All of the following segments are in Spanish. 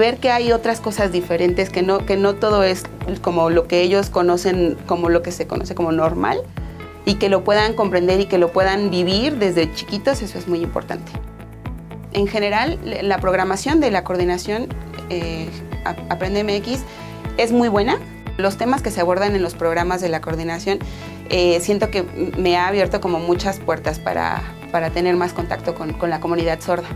Ver que hay otras cosas diferentes, que no todo es como lo que ellos conocen, como lo que se conoce como normal, y que lo puedan comprender y que lo puedan vivir desde chiquitos, eso es muy importante. En general, la programación de la coordinación Aprende MX es muy buena. Los temas que se abordan en los programas de la coordinación siento que me ha abierto como muchas puertas para tener más contacto con la comunidad sorda.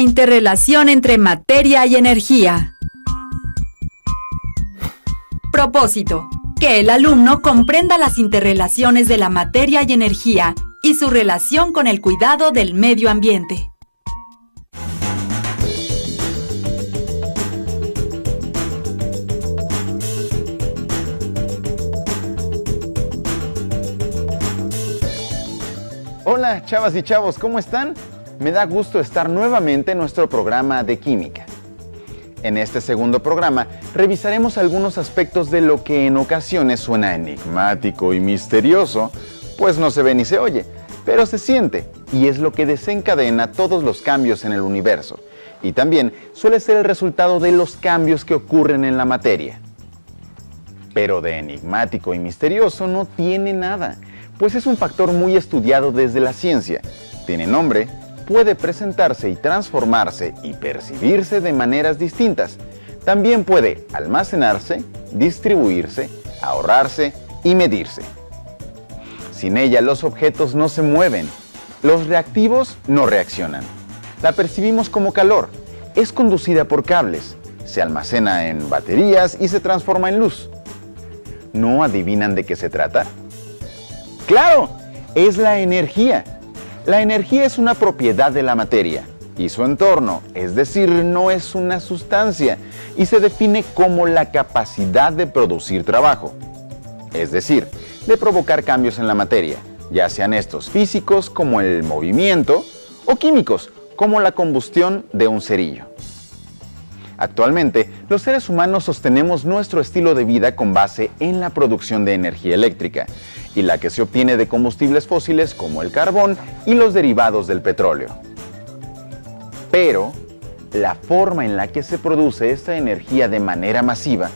La interrelación entre materia y energía. Propósito: que el alumno comprenda las interrelaciones de la materia y energía y su relación con el cuidado del medio ambiente. Hola chavas y chavos, ¿cómo están? Me da gusto estar nuevamente en nuestro programa de química. En este segundo programa revisaremos algunos aspectos de lo que en ocasiones suena enigmático y misterioso, pues no se ve ni se oye, pero se siente y es lo que desencadena todos los cambios en el universo, y también suele ser el resultado de los cambios que ocurren en la materia. Pero de enigmático y misterioso no tiene nada, pues es un factor muy estudiado desde la ciencia. Tiene nombre, puede presentarse y transformarse y percibirse de maneras distintas. También puede almacenarse, distribuirse, ahorrarse y medirse. Sin ella los objetos no se mueven, los reactivos no reaccionan. La percibimos como calor, es conducida por cables, se almacena en baterías y se transforma en luz. ¿No adivinan de qué se trata? ¡Claro! Es la energía. La energía es una propiedad de la materia y su entorno, es decir, no es una sustancia, y se define como la capacidad de producir trabajo, es decir, de provocar cambios en la materia, ya sean estos físicos como el movimiento o químicos como la combustión de un cerillo. Actualmente, los seres humanos sostenemos nuestro estilo de vida con base en la producción de energía eléctrica, y la que se obtiene de combustibles fósiles como el carbón y los derivados del petróleo. Pero la forma en la que se produce esta energía de manera masiva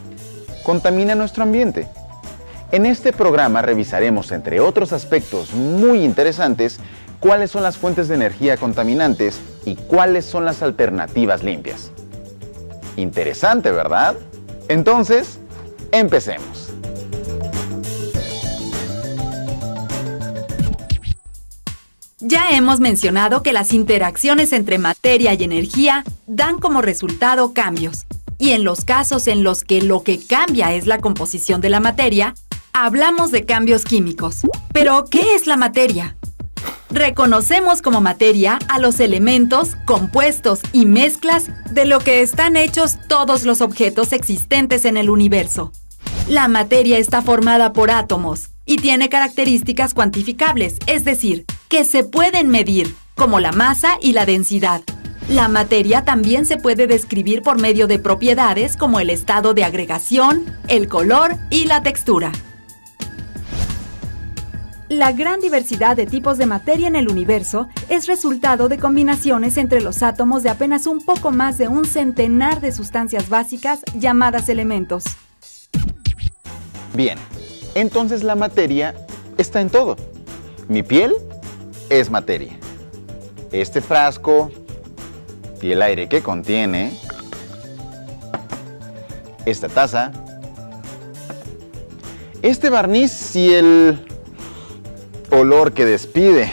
contamina nuestro ambiente. En este programa revisaremos, entre otros aspectos muy interesantes, cuáles son las fuentes de energía contaminantes y cuáles son las alternativas limpias. Interesante, ¿verdad? Entonces, empecemos. Ya hemos mencionado que las interacciones entre materia y energía dan como resultado cambios. Y en los casos en los que lo que cambia es la composición de la materia, hablamos de cambios químicos. ¿Pero qué es la materia? Reconocemos como materia a los elementos, compuestos y mezclas de lo que están hechos todos los objetos existentes en el universo. La materia está formada por átomos y tiene características cuantificables, es decir, que se pueden medir, como la masa y la densidad. La materia también se puede describir por medio de propiedades como el estado de agregación, el color y la textura. La gran diversidad de tipos de materia en el universo es resultado de combinaciones entre los átomos de apenas un poco más de un centenar de sustancias básicas llamadas elementos. Bien, entonces la materia está en todo. Mi piel es materia. Este frasco y el aire que contiene, esta taza, este barniz y el olor que despide.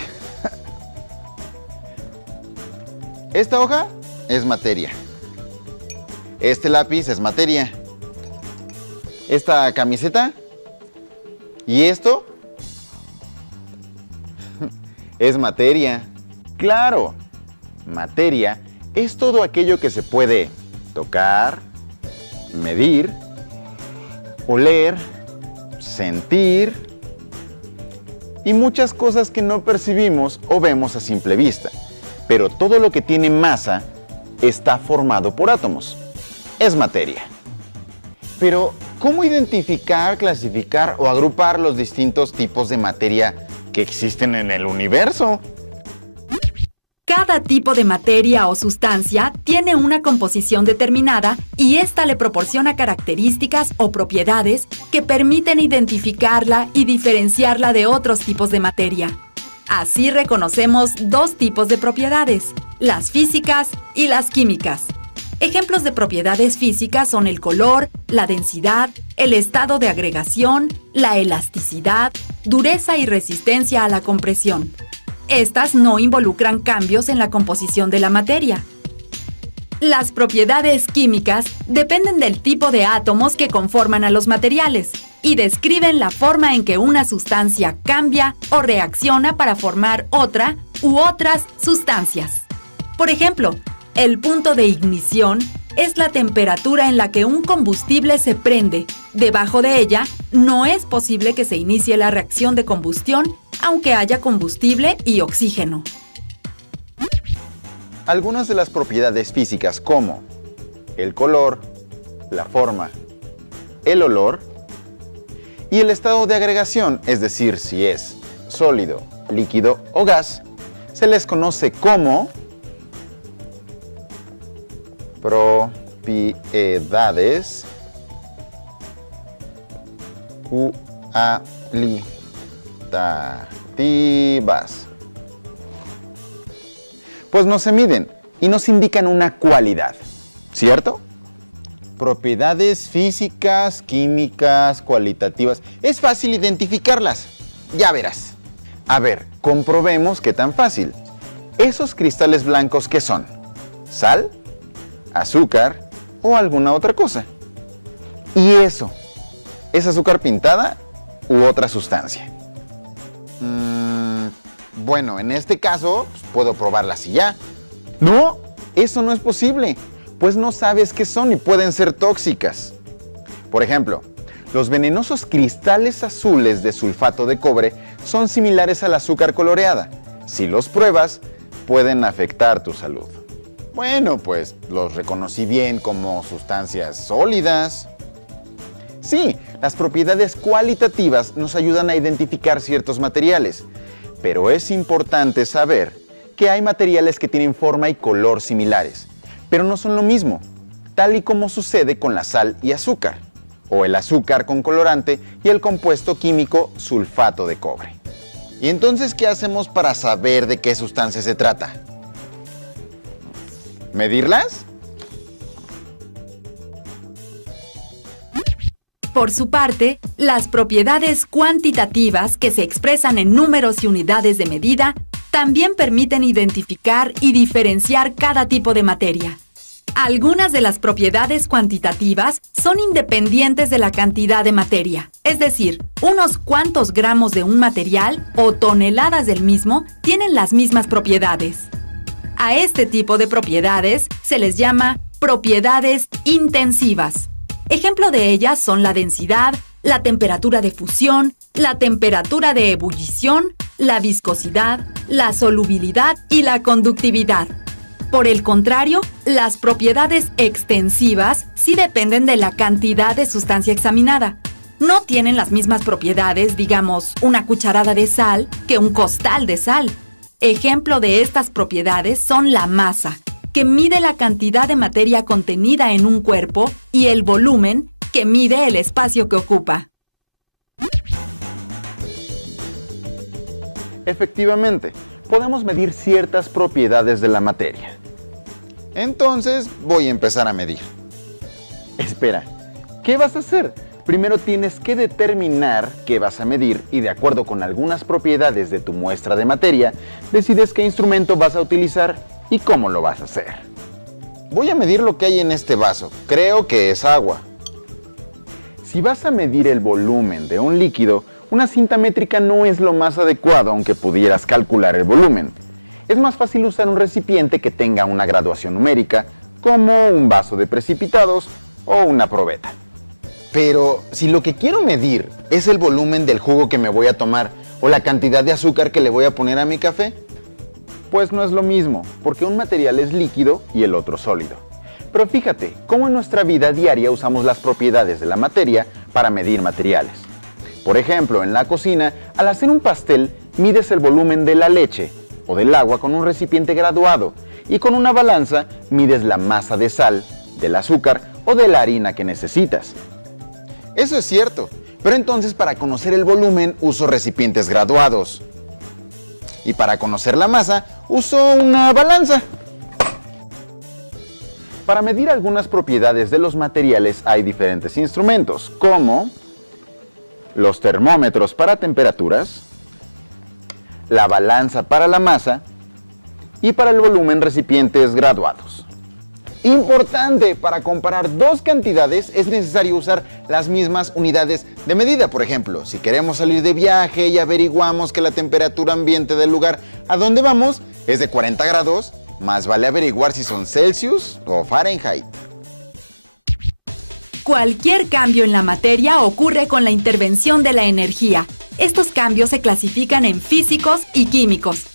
Esta hoja es materia. Este lápiz es materia. Esta camiseta y esto es materia. Claro, materia es todo aquello que se puede tocar, medir, oler, sentir y muchas cosas que no percibimos o vemos a simple vista. Pero todo lo que tiene masa está formado por átomos. Es materia. Pero, ¿cómo identificar, clasificar o agrupar los distintos tipos de materia que existen en el universo? Cada tipo de materia o sustancia tiene una composición determinada y esta le proporciona características o propiedades que permiten identificarla y diferenciarla de otros tipos de materia. Así reconocemos dos tipos de propiedades, las físicas y las químicas. Ejemplos de propiedades físicas son el color, la densidad, el estado de agregación, la elasticidad, dureza y resistencia a la compresión. Estas no involucran cambios en la composición de la materia. Las propiedades químicas dependen del tipo de átomos que conforman a los materiales y describen la forma en que una sustancia cambia o reacciona para formar otra u otras sustancias. Por ejemplo, el punto de ignición es la temperatura en la que un combustible se prende. Debajo de ella no es posible que se inicie la reacción de combustión, aunque haya combustible y oxígeno. Algunas de las propiedades físicas como el color, la forma, el olor y el estado de agregación, es decir, si es sólido, líquido o gas, se les conoce como propiedades cualitativas. Pues no se miden y nos indican una cualidad, ¿cierto? Propiedades físicas, químicas, cualitativas. Es fácil identificarlas. Ya verás. A ver, comprobemos qué tan fácil. ¿Esos cristales blancos qué son? ¿Sal? ¿Azúcar? ¿O alguna otra cosa? ¿Y eso? ¿Es azúcar pintada u otra sustancia? Bueno, en este caso, pues, puedo probarlas y ya. ¡No! Eso no es posible, pues no sabes qué son y pueden ser tóxicas. Por ejemplo, los venenosos cristales azules de sulfato de cobre son similares al azúcar coloreada. Si los pruebas, pueden afectar tu salud. Bueno, pues los reconocí bien como sustancias sólidas. Sí, las propiedades cualitativas nos ayudan a identificar ciertos materiales, pero es importante saber que hay materiales que tienen forma y color similares, pero no son lo mismo, tal y como sucede con la sal y azúcar, o el azúcar con colorante y el compuesto químico sulfato de cobre. ¿Y entonces qué hacemos para saber de qué sustancia se trata? ¿Medirlas? Por su parte, las propiedades cuantitativas, que se expresan en números y unidades de medida, también permiten identificar y diferenciar cada tipo de materia. Algunas de las propiedades cuantitativas son independientes de la cantidad de materia, es decir, unos cuantos gramos de un material o toneladas del mismo tienen las mismas propiedades. A este tipo de propiedades se les llama propiedades intensivas. Ejemplo de ellas son la densidad, la temperatura de fusión, la temperatura de ebullición, la viscosidad, la solubilidad y la conductividad. Por el contrario, las propiedades extensivas sí dependen de la cantidad de sustancia examinada. No tienen las mismas propiedades, digamos, una cucharada de sal que un costal de sal. Ejemplo de estas propiedades son la masa, que mide la cantidad de materia contenida en un cuerpo, y el volumen, que mide el espacio que ocupa. Efectivamente, podemos medir ciertas propiedades de la materia. Entonces, voy a empezar a medir. Espera, ¿qué vas a hacer? Primero tienes que determinar qué vas a medir y, de acuerdo con algunas propiedades de tu muestra de materia, decides qué instrumento vas a utilizar y cómo lo vas a hacer. Voy a medir lo que hay en este vaso. Creo que es agua. Si vas a medir el volumen de un líquido, una cinta métrica no es lo más adecuado, aunque pudieras calcular el volumen. Es más fácil usar un recipiente que tenga una graduación numérica, como un vaso de precipitados o una probeta. Pero si lo que quiero medir es el volumen del jugo que me voy a tomar o la cantidad de azúcar que le voy a poner a mi café, pues no es lo mismo, porque un material es líquido y el otro sólido. Pero fíjate cómo en nuestra vida diaria usamos las propiedades de la materia para medir materiales. Por ejemplo, en la cocina, al hacer un pastel, mides el volumen de la leche o del agua con un recipiente graduado, y con una balanza mides la masa de sal, del azúcar o de la harina que necesitas. Eso es cierto, pero entonces para conocer el volumen uso recipientes graduados. Y para conocer la masa, uso una balanza. Para medir algunas propiedades de los materiales hay diferentes instrumentos, como los termómetros para temperaturas, la balanza para la masa y para el volumen recipientes graduados. Importante, para comparar dos cantidades es necesario usar las mismas unidades de medida. Por ejemplo, si queremos salir de viaje y averiguamos que la temperatura ambiente del lugar a donde vamos es de 40 grados, más vale averiguar si son Celsius o Fahrenheit. Cualquier cambio en la materia ocurre con la intervención de la energía. Estos cambios se clasifican en físicos y químicos.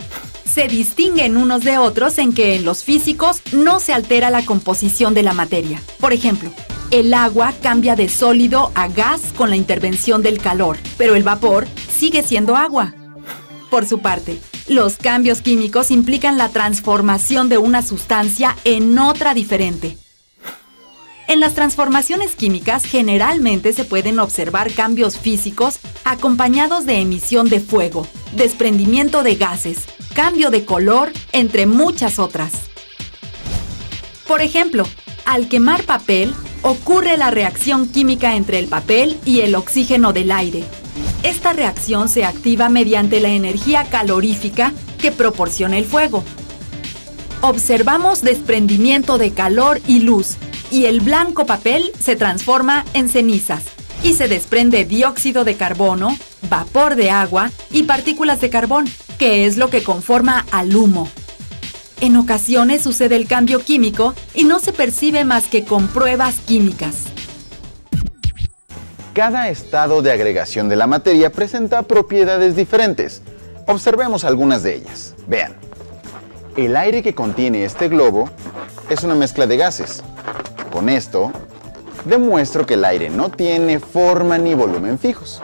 Se distinguen unos de otros en que en los físicos no se altera la composición de la materia. Por ejemplo, el agua cambia de sólido a gas con la intervención del calor, pero el vapor sigue siendo agua. Por su parte, los cambios químicos implican la transformación de una sustancia en otra diferente. En las transformaciones químicas generalmente se pueden observar cambios físicos acompañados de emisión de fuego, desprendimiento de gases, cambio de color, entre muchas otras. Por ejemplo, al quemar papel, ocurre la reacción química entre el papel y el oxígeno del aire. Esta reacción se activa mediante la energía calorífica que proporciona el fuego. Observamos desprendimiento de calor y luz, y el blanco papel se transforma en cenizas, y se desprende dióxido de carbono, vapor de agua y partículas de carbón, que es lo que conforma al humo. En ocasiones sucede el cambio químico y no se percibe más que con pruebas químicas. Cada estado de agregación de la materia presenta propiedades diferentes. Observemos algunas de ellas. Vean, el aire que contiene este globo es una mezcla de gases. Con esto, demuestro que el aire no tiene forma ni volumen fijos.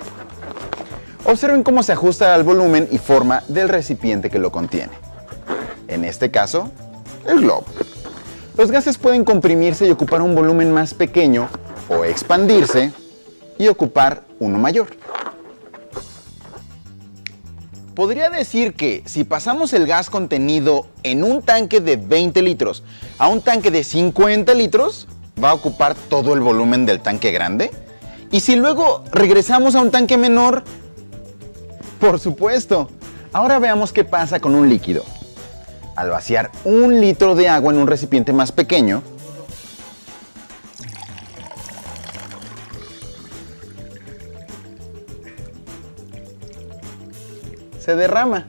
Observen cómo se ajusta al volumen y forma del recipiente que lo contiene. En este caso, el globo. Los gases pueden comprimirse y ocupar un volumen más pequeño o expandirse y ocupar uno mayor. Podría decir que si pasamos el gas contenido en un tanque de 20 litros a un tanque de 50 litros, ¿va a ocupar todo el volumen del tanque grande? Y si luego regresamos a un tanque menor, por supuesto. Ahora veamos qué pasa con un líquido. Al vaciar 1 litro de agua en un recipiente más pequeño, se derrama.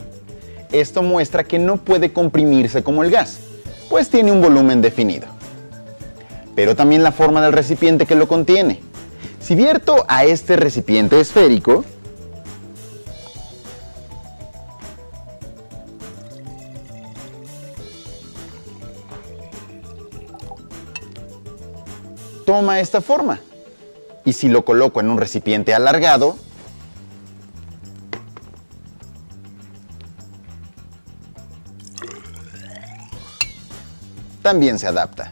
Esto muestra que no puede comprimirse como el gas, pues tiene un volumen definido. Pero también la forma del recipiente que lo contiene. Si vierto a este recipiente esférico, toma esta forma. Y si lo coloco en un recipiente alargado, también se adapta.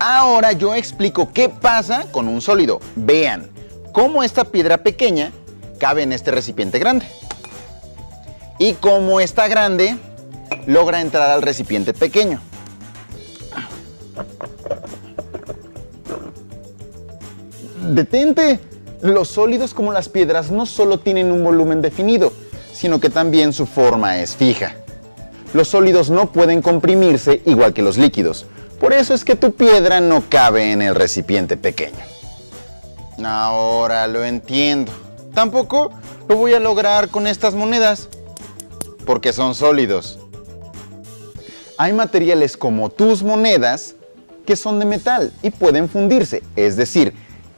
Ahora yo explico qué pasa con un sólido. Vean cómo esta piedra pequeña cabe en este recipiente grande. Y cómo esta grande logra entrar al recipiente pequeño. ¡Detente! Los sólidos como las piedras no solo tienen un volumen definido, sino que también su forma es fija. Los sólidos no pueden comprimirse igual que los líquidos. Por eso es que tu piedra no cabe en el recipiente pequeño. Ahora lo entiendo. Tampoco lo voy a lograr con estas monedas, porque son sólidos. Hay materiales como tus monedas que son de metal y pueden fundirse, es decir,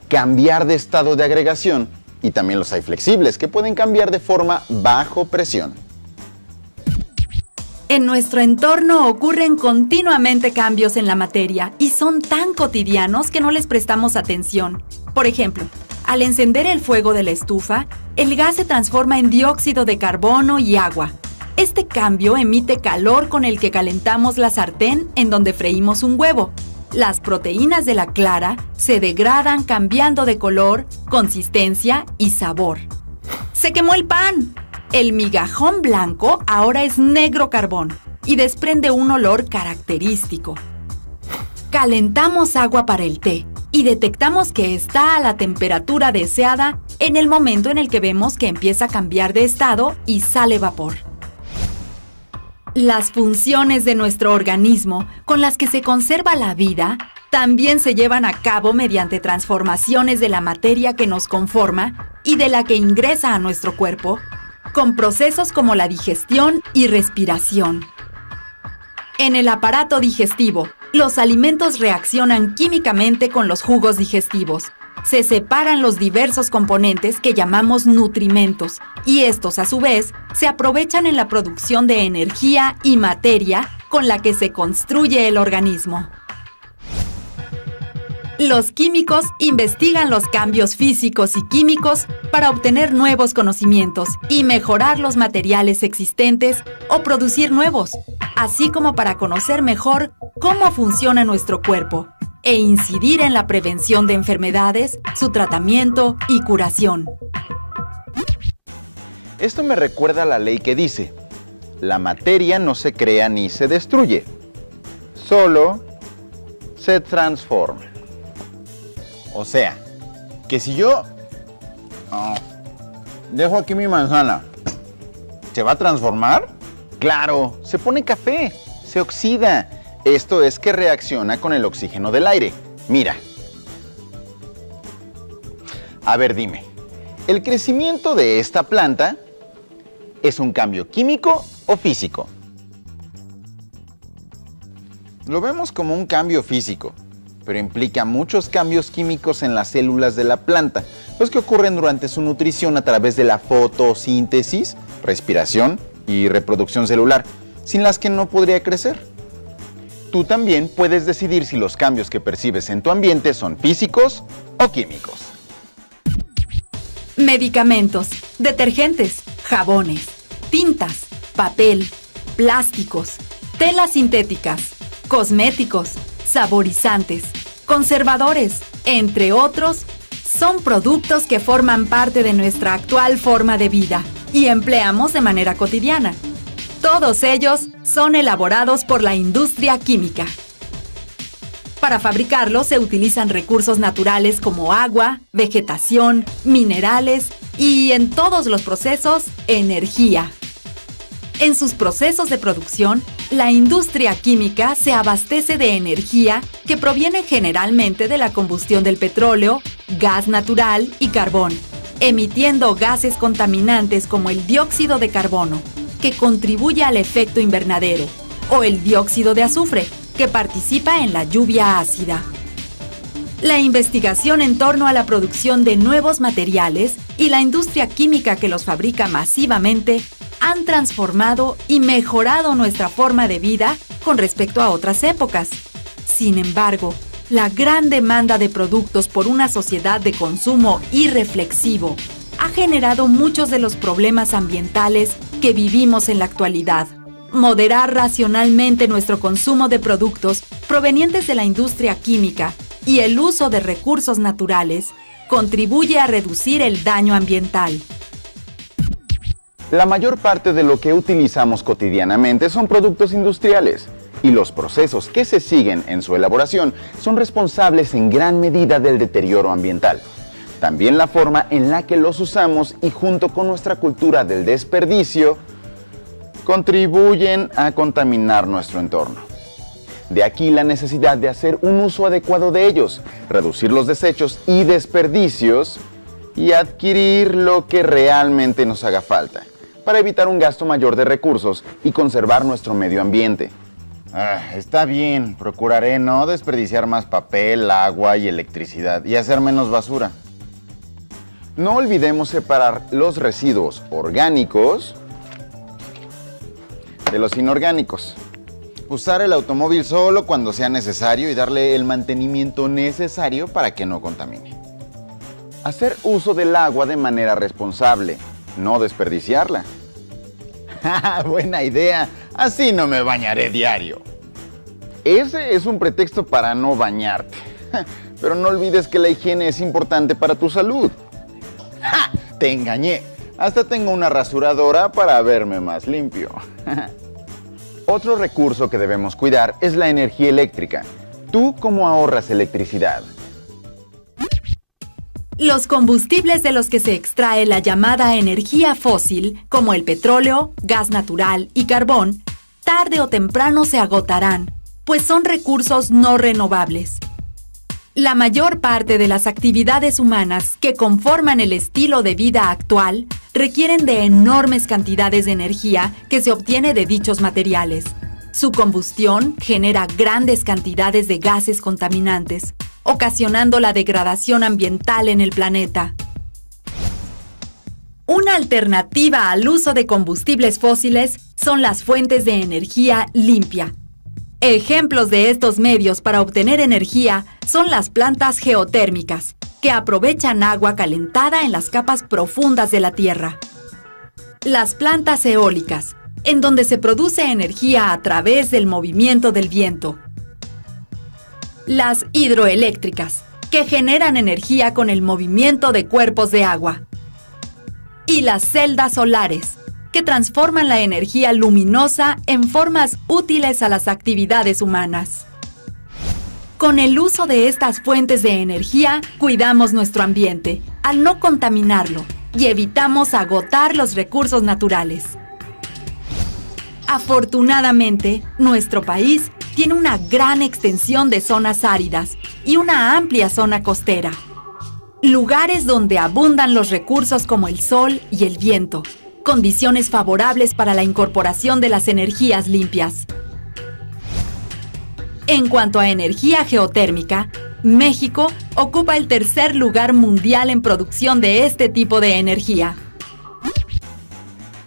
cambiar de estado de agregación, y también los hay flexibles que pueden cambiar de forma bajo presión. En nuestro entorno ocurren continuamente cambios en la materia y son tan cotidianos que no les prestamos atención. Por ejemplo, al encender el fuego de la estufa, el gas se transforma en dióxido de carbono y agua. Este cambio emite calor con el que calentamos la sartén en donde freímos un huevo. Las proteínas de la clara se degradan cambiando de color, consistencia y sabor. ¡Se quemó el pan! El migajón blanco ahora es negro carbón y desprende un olor característico. Calentamos agua para el té y detectamos que está a la temperatura deseada en el momento en el que vemos que empieza a cambiar de estado y sale vapor. Las funciones de nuestro organismo, con las que se conserva la vida, también se llevan a cabo mediante transformaciones de la materia que nos conforma y de la que ingresa a nuestro cuerpo, con procesos como la digestión y respiración. En el aparato digestivo, los alimentos reaccionan químicamente con los jugos digestivos. Se separan los diversos componentes que llamamos nutrimentos y estos, a su vez, se aprovechan en la producción de energía y materia con la que se construye el organismo. Los químicos investigan los cambios físicos y químicos para obtener nuevos conocimientos y mejorar los materiales existentes o producir nuevos, así como para conocer mejor cómo funciona nuestro cuerpo e incidir en la prevención de enfermedades, su tratamiento y curación. Esto me recuerda a la ley que dice: la materia no se crea ni se destruye, solo se transforma. O sea, que si yo dejo aquí mi manzana, ¿se va a transformar? Claro, se pone café, se oxida. Esto es que reacciona con el oxígeno del aire. Mira. A ver, dime, ¿el crecimiento de esta planta es un cambio químico o físico? Lo vemos como un cambio físico, pero implica muchos cambios químicos en las células de la planta, los que ocurren durante su nutrición a través de la fotosíntesis, respiración y reproducción celular, sin las que no podría crecer. Tú también puedes decidir si los cambios que percibes en tu ambiente son físicos o químicos. Medicamentos, detergentes, jabones, tintas, papel, plásticos, telas sintéticas, cosméticos, saborizantes, conservadores, entre otros, son productos que forman parte de nuestra actual forma de vida y empleamos de manera cotidiana. Todos ellos son elaborados por la industria química. Para fabricarlos se utilizan recursos naturales como agua, vegetación, minerales y, en todos los procesos, energía. En sus procesos de producción, la industria química se abastece de energía que proviene generalmente de la combustión del petróleo, gas natural y carbón, emitiendo gases contaminantes como el dióxido de carbono, que contribuye al efecto invernadero, o el dióxido de azufre, que participa en la lluvia ácida. La investigación en torno a la producción de nuevos materiales y la industria química que los fabrica masivamente han transformado y mejorado nuestra forma de vida con respecto a otras épocas. Sin embargo, la gran demanda de productos por una sociedad de consumo irreflexivo ha generado muchos de los problemas ambientales que vivimos en la actualidad. Moderar racionalmente nuestro consumo de productos provenientes de la industria química y el uso de recursos naturales contribuye a reducir el daño ambiental. La mayor parte de lo que utilizamos cotidianamente son productos industriales, y los procesos que se siguen en su elaboración son responsables en gran medida del deterioro ambiental. También la forma en la que los usamos y, junto con nuestra cultura del desperdicio, contribuyen a contaminar nuestro entorno. De aquí la necesidad de hacer un uso adecuado de ellos, reducir los desechos y desperdicios y adquirir lo que realmente nos haga falta, para evitar un gasto mayor de recursos y conservar nuestro medio ambiente. Está bien, procuraré no desperdiciar más papel, agua y electricidad y hacer menos basura. No olvidemos separar los residuos orgánicos de los inorgánicos. Usar el automóvil solo cuando sea necesario y darle el mantenimiento necesario para que no contamine. Hacer uso del agua de manera responsable, no desperdiciarla. Buena idea, así no me bañaré diario. Ese es un pretexto para no bañarte. Pero no olvides que la higiene es importante para tu salud. ¡Ja! Te engañé. Hasta tengo una rasuradora para verme más limpio. Otro recurso que debemos cuidar es la energía eléctrica. ¿Tú cómo ahorras electricidad? Los combustibles de los que se extrae la llamada energía fósil, como el petróleo, gas natural y carbón, tarde o temprano se agotarán, pues son recursos no renovables. La mayor parte de las actividades humanas que conforman el estilo de vida actual requieren de enormes cantidades de energía que se obtiene de dichos materiales. Su combustión genera grandes cantidades de gases contaminantes, ocasionando la degradación ambiental en el planeta. Una alternativa al uso de combustibles fósiles son las fuentes de energía limpia. Ejemplos de estos medios para obtener energía son las plantas geotérmicas, que aprovechan agua calentada en las capas profundas de la Tierra. Las plantas eólicas, en donde se produce energía a través del movimiento del viento. Las hidroeléctricas, que generan energía con el movimiento de cuerpos de agua. Y las celdas solares, que transforman la energía luminosa en formas útiles a las actividades humanas. Con el uso de estas fuentes de energía, cuidamos nuestro ambiente, al no contaminarlo, y evitamos agotar los recursos naturales. Afortunadamente, nuestro país tiene una gran extensión de zonas áridas y una amplia zona costera. Lugares donde abundan los recursos como el sol y el viento, condiciones favorables para la incorporación de las energías limpias. En cuanto a energía geotérmica, México ocupa el tercer lugar mundial en producción de este tipo de energía.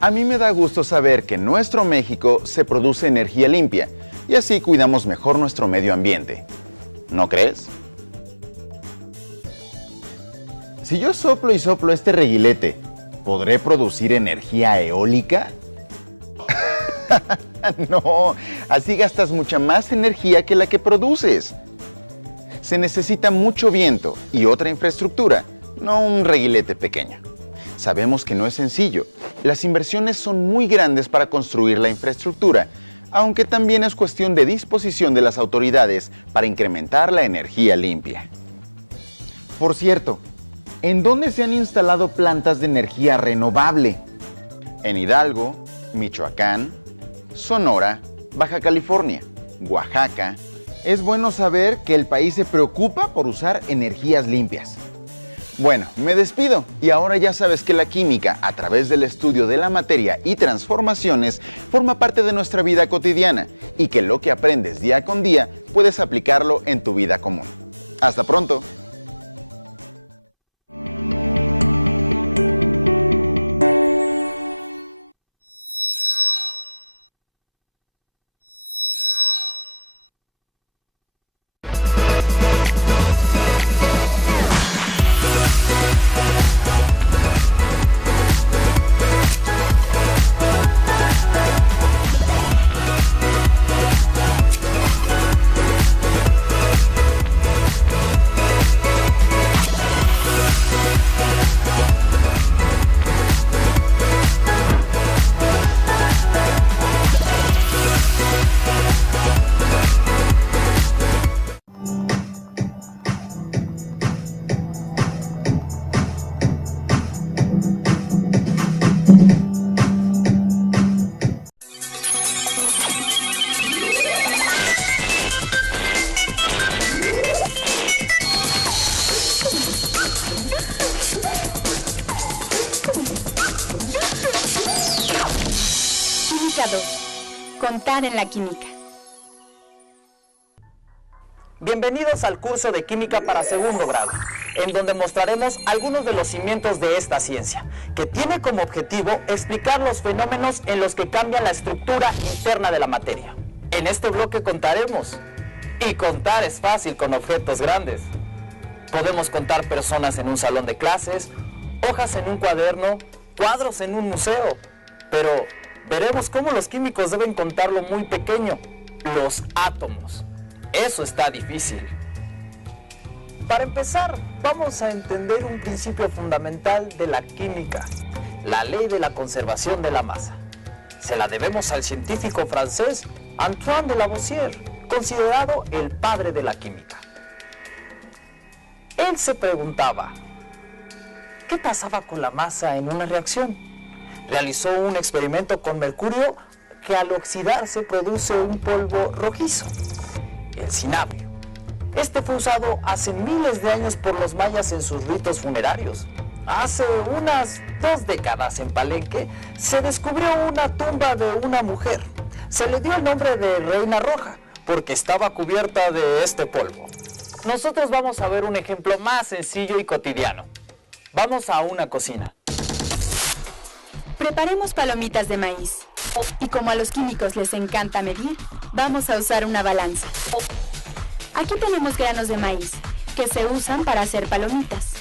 A mí me da gusto saber que en nuestro México se produce energía limpia y así cuidamos mejor nuestro medio ambiente. ¿No crees? Si yo soplo y soplo este reguilete, ¿podré producir energía eólica? No, así gastas mucha más energía que la que produces. Se necesita mucho viento y otra infraestructura, no un reguilete pequeño. Sabemos que no es sencillo. Las inversiones son muy grandes para construir la infraestructura, aunque también es cuestión de disposición de las autoridades para incrementar la energía limpia. Por cierto, ¿en dónde se han instalado plantas de energía renovable? En Hidalgo, Michoacán, Sonora, Baja California, Oaxaca. Es bueno saber que el país se preocupa por usar energías limpias. Bueno, me despido y ahora ya sabes que la química, a través del estudio de la materia y transformaciones, forma parte de nuestra vida cotidiana y que lo que aprendes día con día puedes aplicarlo en tu vida común. Hasta pronto. Química 2. Contar en la química. Bienvenidos al curso de Química para segundo grado, en donde mostraremos algunos de los cimientos de esta ciencia, que tiene como objetivo explicar los fenómenos en los que cambia la estructura interna de la materia. En este bloque contaremos, y contar es fácil con objetos grandes. Podemos contar personas en un salón de clases, hojas en un cuaderno, cuadros en un museo, pero veremos cómo los químicos deben contarlo muy pequeño, los átomos. Eso está difícil. Para empezar, vamos a entender un principio fundamental de la química, la ley de la conservación de la masa. Se la debemos al científico francés Antoine de Lavoisier, considerado el padre de la química. Él se preguntaba, ¿qué pasaba con la masa en una reacción? Realizó un experimento con mercurio que al oxidarse produce un polvo rojizo, el cinabrio. Este fue usado hace miles de años por los mayas en sus ritos funerarios. Hace unas 2 décadas en Palenque se descubrió una tumba de una mujer. Se le dio el nombre de Reina Roja porque estaba cubierta de este polvo. Nosotros vamos a ver un ejemplo más sencillo y cotidiano. Vamos a una cocina. Preparemos palomitas de maíz. Y como a los químicos les encanta medir, vamos a usar una balanza. Aquí tenemos granos de maíz, que se usan para hacer palomitas.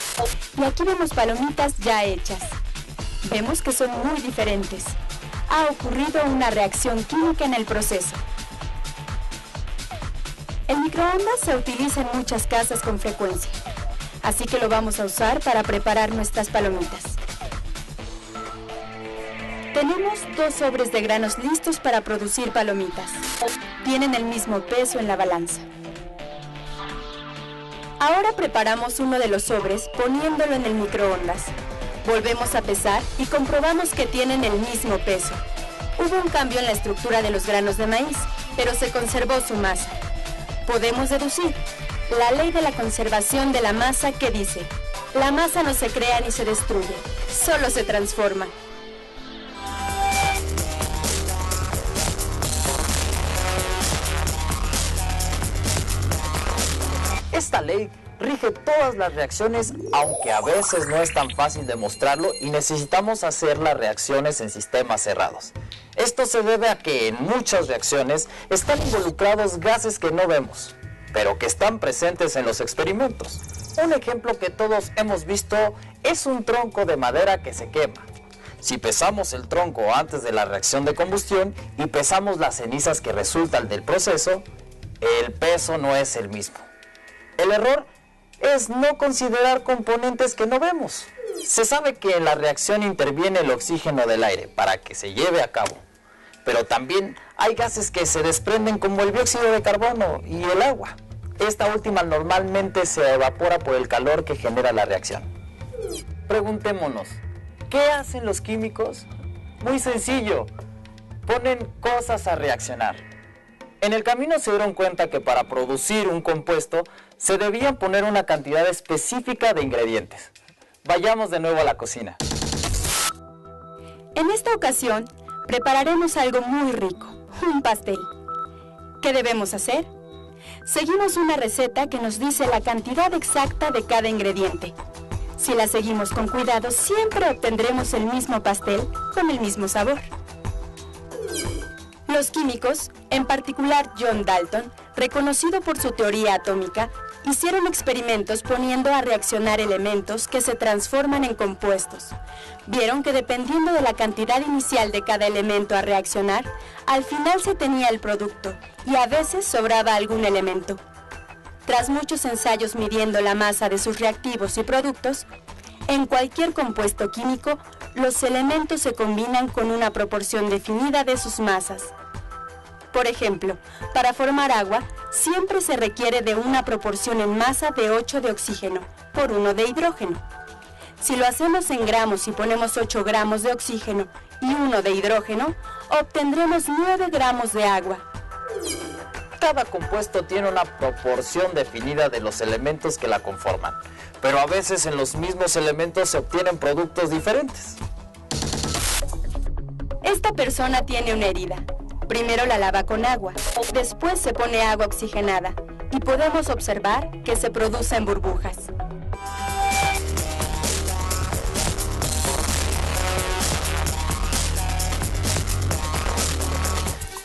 Y aquí vemos palomitas ya hechas. Vemos que son muy diferentes. Ha ocurrido una reacción química en el proceso. El microondas se utiliza en muchas casas con frecuencia, así que lo vamos a usar para preparar nuestras palomitas. Tenemos 2 sobres de granos listos para producir palomitas. Tienen el mismo peso en la balanza. Ahora preparamos uno de los sobres poniéndolo en el microondas. Volvemos a pesar y comprobamos que tienen el mismo peso. Hubo un cambio en la estructura de los granos de maíz, pero se conservó su masa. Podemos deducir la ley de la conservación de la masa que dice: la masa no se crea ni se destruye, solo se transforma. Esta ley rige todas las reacciones, aunque a veces no es tan fácil demostrarlo y necesitamos hacer las reacciones en sistemas cerrados. Esto se debe a que en muchas reacciones están involucrados gases que no vemos, pero que están presentes en los experimentos. Un ejemplo que todos hemos visto es un tronco de madera que se quema. Si pesamos el tronco antes de la reacción de combustión y pesamos las cenizas que resultan del proceso, el peso no es el mismo. El error es no considerar componentes que no vemos. Se sabe que en la reacción interviene el oxígeno del aire para que se lleve a cabo, pero también hay gases que se desprenden como el dióxido de carbono y el agua. Esta última normalmente se evapora por el calor que genera la reacción. Preguntémonos, ¿qué hacen los químicos? Muy sencillo, ponen cosas a reaccionar. En el camino se dieron cuenta que para producir un compuesto se debían poner una cantidad específica de ingredientes. Vayamos de nuevo a la cocina. En esta ocasión, prepararemos algo muy rico, un pastel. ¿Qué debemos hacer? Seguimos una receta que nos dice la cantidad exacta de cada ingrediente. Si la seguimos con cuidado, siempre obtendremos el mismo pastel con el mismo sabor. Los químicos, en particular John Dalton, reconocido por su teoría atómica, hicieron experimentos poniendo a reaccionar elementos que se transforman en compuestos. Vieron que dependiendo de la cantidad inicial de cada elemento a reaccionar, al final se tenía el producto y a veces sobraba algún elemento. Tras muchos ensayos midiendo la masa de sus reactivos y productos, en cualquier compuesto químico, los elementos se combinan con una proporción definida de sus masas. Por ejemplo, para formar agua, siempre se requiere de una proporción en masa de 8 de oxígeno por 1 de hidrógeno. Si lo hacemos en gramos y ponemos 8 gramos de oxígeno y 1 de hidrógeno, obtendremos 9 gramos de agua. Cada compuesto tiene una proporción definida de los elementos que la conforman, pero a veces en los mismos elementos se obtienen productos diferentes. Esta persona tiene una herida. Primero la lava con agua, después se pone agua oxigenada y podemos observar que se producen burbujas.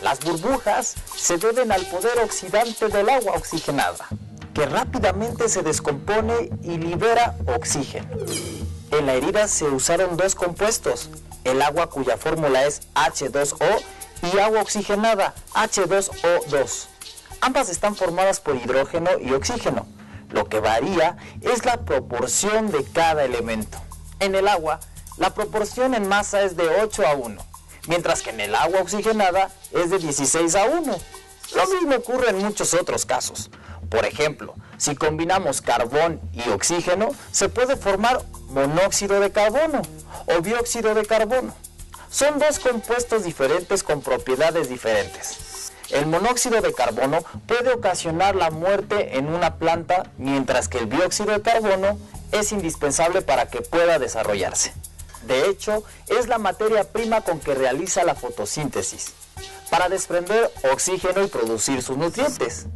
Las burbujas se deben al poder oxidante del agua oxigenada, que rápidamente se descompone y libera oxígeno. En la herida se usaron 2 compuestos, el agua cuya fórmula es H2O y agua oxigenada H2O2. Ambas están formadas por hidrógeno y oxígeno. Lo que varía es la proporción de cada elemento. En el agua, la proporción en masa es de 8 a 1, mientras que en el agua oxigenada es de 16 a 1. Lo mismo ocurre en muchos otros casos. Por ejemplo, si combinamos carbón y oxígeno, se puede formar monóxido de carbono o dióxido de carbono. son dos compuestos diferentes con propiedades diferentes. El monóxido de carbono puede ocasionar la muerte en una planta, mientras que el dióxido de carbono es indispensable para que pueda desarrollarse. De hecho, es la materia prima con que realiza la fotosíntesis, para desprender oxígeno y producir sus nutrientes.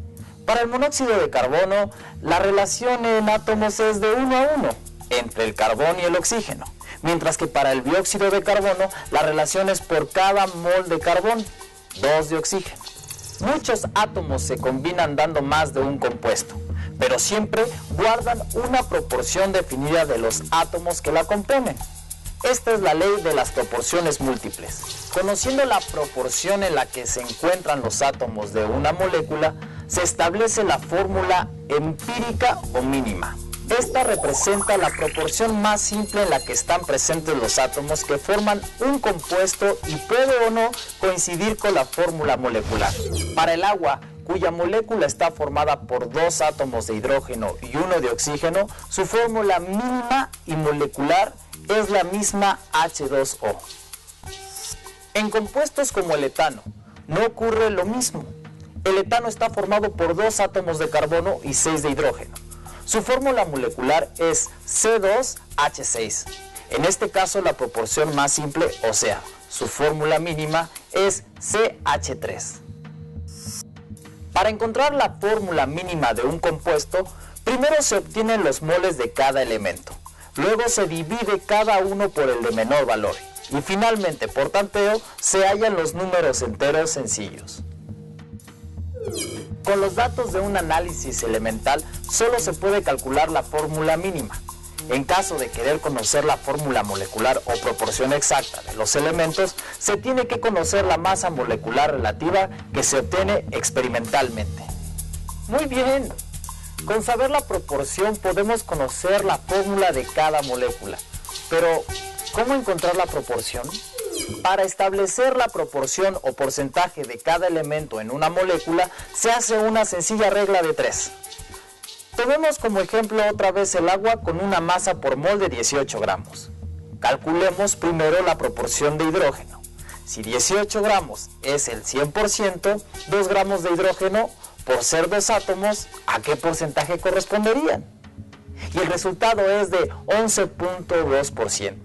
Para el monóxido de carbono, la relación en átomos es de 1 a 1 entre el carbón y el oxígeno, mientras que para el dióxido de carbono, la relación es por cada mol de carbón, 2 de oxígeno. Muchos átomos se combinan dando más de un compuesto, pero siempre guardan una proporción definida de los átomos que la componen. Esta es la ley de las proporciones múltiples. Conociendo la proporción en la que se encuentran los átomos de una molécula, se establece la fórmula empírica o mínima. Esta representa la proporción más simple en la que están presentes los átomos que forman un compuesto y puede o no coincidir con la fórmula molecular. Para el agua, cuya molécula está formada por 2 átomos de hidrógeno y 1 de oxígeno, su fórmula mínima y molecular es la misma H2O. En compuestos como el etano, no ocurre lo mismo. El etano está formado por 2 átomos de carbono y 6 de hidrógeno. Su fórmula molecular es C2H6. En este caso, la proporción más simple, o sea, su fórmula mínima, es CH3. Para encontrar la fórmula mínima de un compuesto, primero se obtienen los moles de cada elemento. Luego se divide cada uno por el de menor valor. Y finalmente, por tanteo, se hallan los números enteros sencillos. Con los datos de un análisis elemental, solo se puede calcular la fórmula mínima. En caso de querer conocer la fórmula molecular o proporción exacta de los elementos, se tiene que conocer la masa molecular relativa que se obtiene experimentalmente. Muy bien. Con saber la proporción podemos conocer la fórmula de cada molécula. Pero, ¿cómo encontrar la proporción? Para establecer la proporción o porcentaje de cada elemento en una molécula, se hace una sencilla regla de 3. Tomemos como ejemplo otra vez el agua con una masa por mol de 18 gramos. Calculemos primero la proporción de hidrógeno. Si 18 gramos es el 100%, 2 gramos de hidrógeno, por ser 2 átomos, ¿a qué porcentaje corresponderían? Y el resultado es de 11.2%.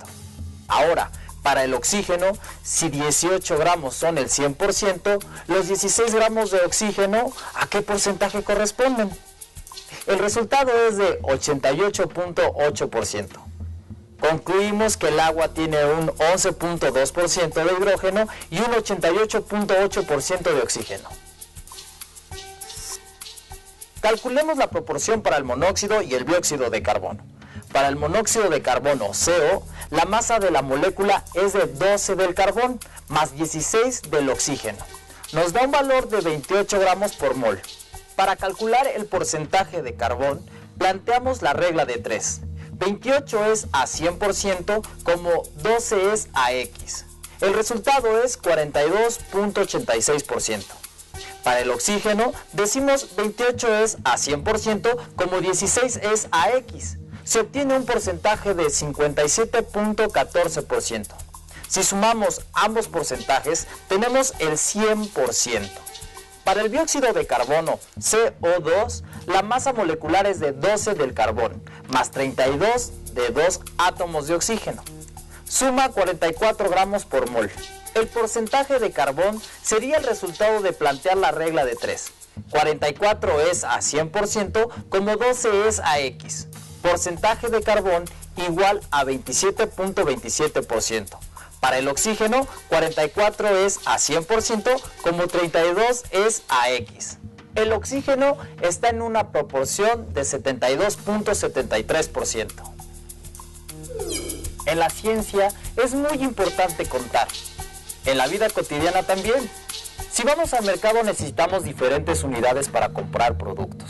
Ahora, para el oxígeno, si 18 gramos son el 100%, los 16 gramos de oxígeno, ¿a qué porcentaje corresponden? El resultado es de 88.8%. Concluimos que el agua tiene un 11.2% de hidrógeno y un 88.8% de oxígeno. Calculemos la proporción para el monóxido y el dióxido de carbono. Para el monóxido de carbono, CO, la masa de la molécula es de 12 del carbón más 16 del oxígeno. Nos da un valor de 28 gramos por mol. Para calcular el porcentaje de carbón, planteamos la regla de 3. 28 es a 100% como 12 es a X. El resultado es 42.86%. Para el oxígeno, decimos 28 es a 100% como 16 es a X. Se obtiene un porcentaje de 57.14%. Si sumamos ambos porcentajes, tenemos el 100%. Para el dióxido de carbono, CO2, la masa molecular es de 12 del carbón, más 32 de 2 átomos de oxígeno. Suma 44 gramos por mol. El porcentaje de carbón sería el resultado de plantear la regla de 3. 44 es a 100% como 12 es a X. Porcentaje de carbón igual a 27.27%. Para el oxígeno, 44 es a 100% como 32 es a X. El oxígeno está en una proporción de 72.73%. En la ciencia es muy importante contar. En la vida cotidiana también. Si vamos al mercado necesitamos diferentes unidades para comprar productos.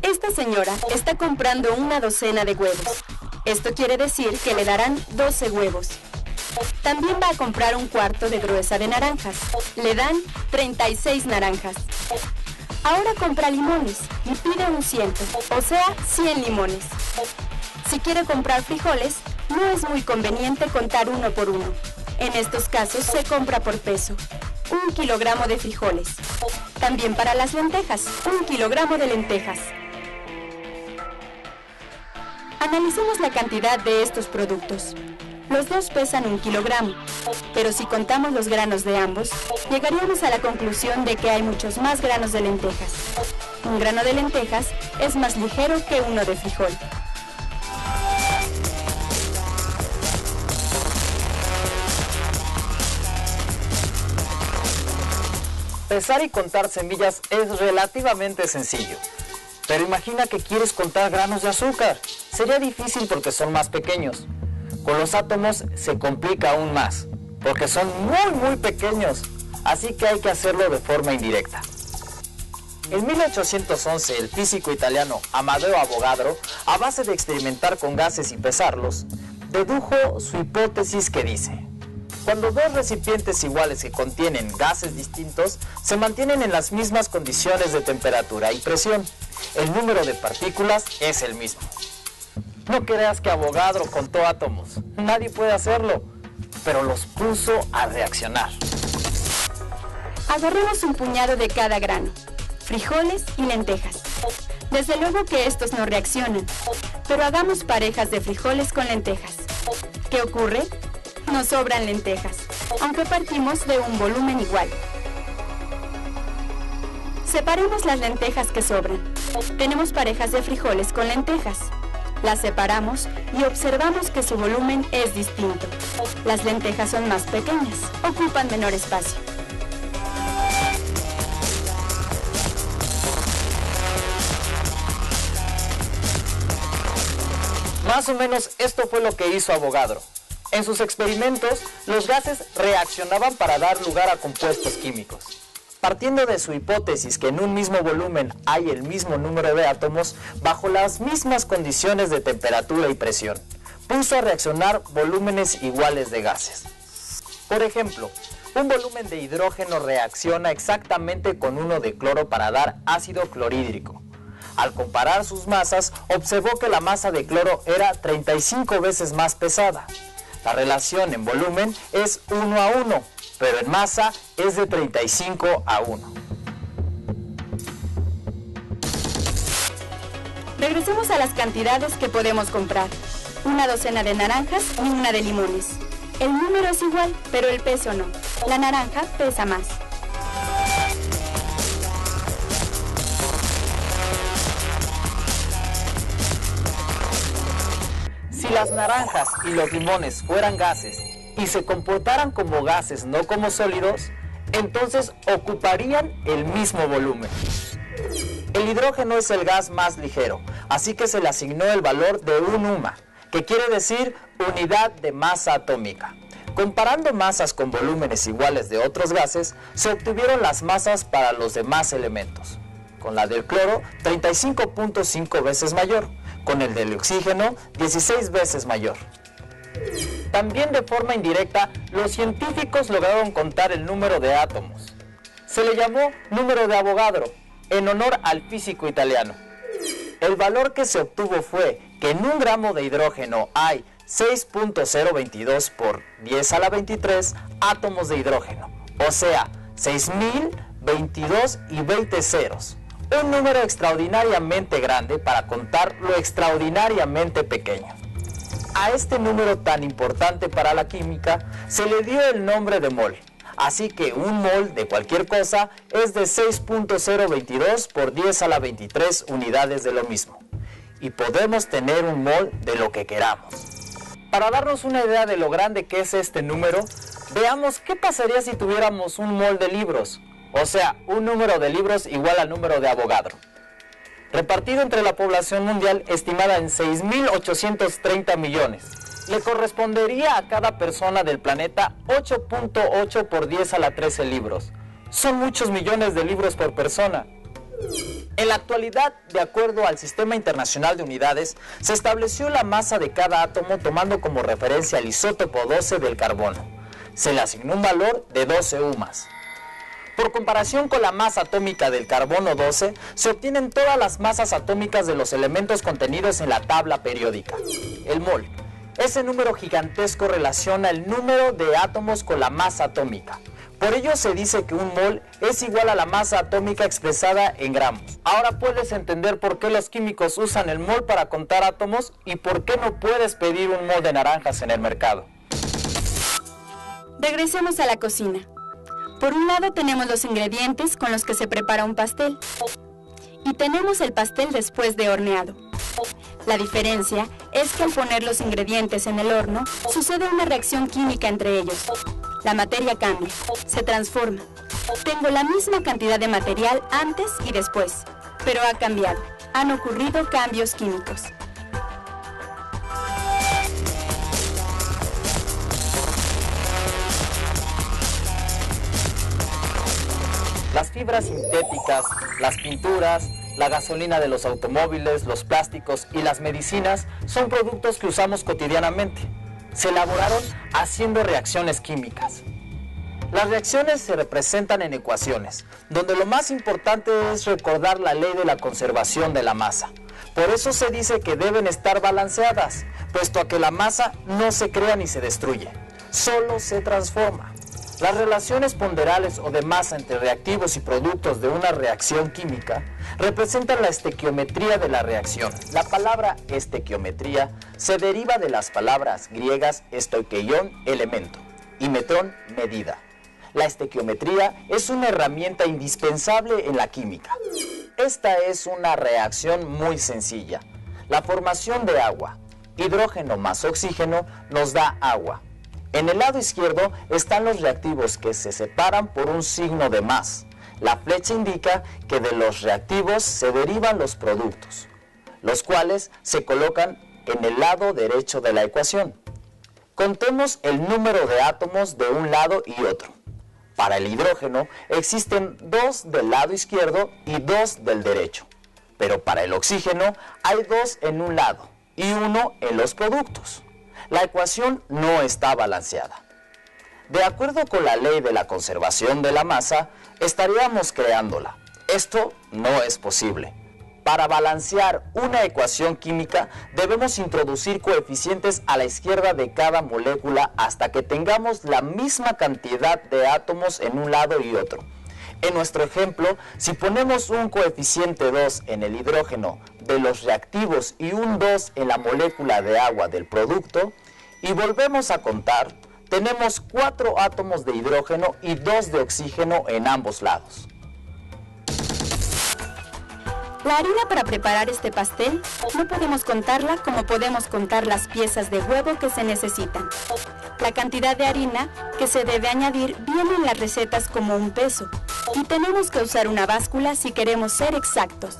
Esta señora está comprando una docena de huevos. Esto quiere decir que le darán 12 huevos. También va a comprar un cuarto de gruesa de naranjas. Le dan 36 naranjas. Ahora compra limones y pide un 100, o sea, 100 limones. Si quiere comprar frijoles, no es muy conveniente contar uno por uno. En estos casos se compra por peso. 1 kilogramo de frijoles. También para las lentejas, 1 kilogramo de lentejas. Analicemos la cantidad de estos productos. Los dos pesan 1 kilogramo, pero si contamos los granos de ambos, llegaríamos a la conclusión de que hay muchos más granos de lentejas. Un grano de lentejas es más ligero que uno de frijol. Pesar y contar semillas es relativamente sencillo. Pero imagina que quieres contar granos de azúcar. Sería difícil porque son más pequeños. Con los átomos se complica aún más, porque son muy pequeños. Así que hay que hacerlo de forma indirecta. En 1811, el físico italiano Amedeo Avogadro, a base de experimentar con gases y pesarlos, dedujo su hipótesis que dice: cuando dos recipientes iguales que contienen gases distintos se mantienen en las mismas condiciones de temperatura y presión, el número de partículas es el mismo. No creas que Avogadro contó átomos, nadie puede hacerlo, pero los puso a reaccionar. Agarremos un puñado de cada grano, frijoles y lentejas. Desde luego que estos no reaccionan, pero hagamos parejas de frijoles con lentejas. ¿Qué ocurre? Nos sobran lentejas, aunque partimos de un volumen igual. Separemos las lentejas que sobran. Tenemos parejas de frijoles con lentejas. Las separamos y observamos que su volumen es distinto. Las lentejas son más pequeñas, ocupan menor espacio. Más o menos esto fue lo que hizo Avogadro. En sus experimentos, los gases reaccionaban para dar lugar a compuestos químicos. Partiendo de su hipótesis que en un mismo volumen hay el mismo número de átomos bajo las mismas condiciones de temperatura y presión, puso a reaccionar volúmenes iguales de gases. Por ejemplo, un volumen de hidrógeno reacciona exactamente con uno de cloro para dar ácido clorhídrico. Al comparar sus masas, observó que la masa de cloro era 35 veces más pesada. La relación en volumen es 1 a 1, pero en masa es de 35 a 1. Regresemos a las cantidades que podemos comprar. 1 docena de naranjas y 1 de limones. El número es igual, pero el peso no. La naranja pesa más. Si las naranjas y los limones fueran gases y se comportaran como gases, no como sólidos, entonces ocuparían el mismo volumen. El hidrógeno es el gas más ligero, así que se le asignó el valor de 1 UMA, que quiere decir unidad de masa atómica. Comparando masas con volúmenes iguales de otros gases, se obtuvieron las masas para los demás elementos. Con la del cloro, 35.5 veces mayor. Con el del oxígeno, 16 veces mayor. También de forma indirecta, los científicos lograron contar el número de átomos. Se le llamó número de Avogadro, en honor al físico italiano. El valor que se obtuvo fue que en 1 gramo de hidrógeno hay 6.022 por 10 a la 23 átomos de hidrógeno, o sea, 6.022 y 20 ceros. Un número extraordinariamente grande para contar lo extraordinariamente pequeño. A este número tan importante para la química se le dio el nombre de mol. Así que un mol de cualquier cosa es de 6.022 por 10 a la 23 unidades de lo mismo. Y podemos tener un mol de lo que queramos. Para darnos una idea de lo grande que es este número, veamos qué pasaría si tuviéramos un mol de libros. O sea, un número de libros igual al número de Avogadro. Repartido entre la población mundial estimada en 6.830 millones. Le correspondería a cada persona del planeta 8.8 por 10 a la 13 libros. Son muchos millones de libros por persona. En la actualidad, de acuerdo al Sistema Internacional de Unidades, se estableció la masa de cada átomo tomando como referencia el isótopo 12 del carbono. Se le asignó un valor de 12 UMAs. Por comparación con la masa atómica del carbono 12, se obtienen todas las masas atómicas de los elementos contenidos en la tabla periódica. El mol, Ese número gigantesco relaciona el número de átomos con la masa atómica. Por ello se dice que un mol es igual a la masa atómica expresada en gramos. Ahora puedes entender por qué los químicos usan el mol para contar átomos y por qué no puedes pedir un mol de naranjas en el mercado. Regresemos a la cocina. Por un lado tenemos los ingredientes con los que se prepara un pastel. Y tenemos el pastel después de horneado. La diferencia es que al poner los ingredientes en el horno, sucede una reacción química entre ellos. La materia cambia, se transforma. Tengo la misma cantidad de material antes y después, pero ha cambiado. Han ocurrido cambios químicos. Las fibras sintéticas, las pinturas, la gasolina de los automóviles, los plásticos y las medicinas son productos que usamos cotidianamente. Se elaboraron haciendo reacciones químicas. Las reacciones se representan en ecuaciones, donde lo más importante es recordar la ley de la conservación de la masa. Por eso se dice que deben estar balanceadas, puesto a que la masa no se crea ni se destruye, solo se transforma. Las relaciones ponderales o de masa entre reactivos y productos de una reacción química representan la estequiometría de la reacción. La palabra estequiometría se deriva de las palabras griegas estoikeion, elemento, y metrón, medida. La estequiometría es una herramienta indispensable en la química. Esta es una reacción muy sencilla. La formación de agua, hidrógeno más oxígeno, nos da agua. En el lado izquierdo están los reactivos que se separan por un signo de más. La flecha indica que de los reactivos se derivan los productos, los cuales se colocan en el lado derecho de la ecuación. Contemos el número de átomos de un lado y otro. Para el hidrógeno existen 2 del lado izquierdo y 2 del derecho, pero para el oxígeno hay 2 en un lado y 1 en los productos. La ecuación no está balanceada. De acuerdo con la ley de la conservación de la masa, estaríamos creándola. Esto no es posible. Para balancear una ecuación química, debemos introducir coeficientes a la izquierda de cada molécula hasta que tengamos la misma cantidad de átomos en un lado y otro. En nuestro ejemplo, si ponemos un coeficiente 2 en el hidrógeno de los reactivos y un 2 en la molécula de agua del producto, y volvemos a contar, tenemos 4 átomos de hidrógeno y 2 de oxígeno en ambos lados. La harina para preparar este pastel no podemos contarla como podemos contar las piezas de huevo que se necesitan. La cantidad de harina que se debe añadir viene en las recetas como un peso y tenemos que usar una báscula si queremos ser exactos.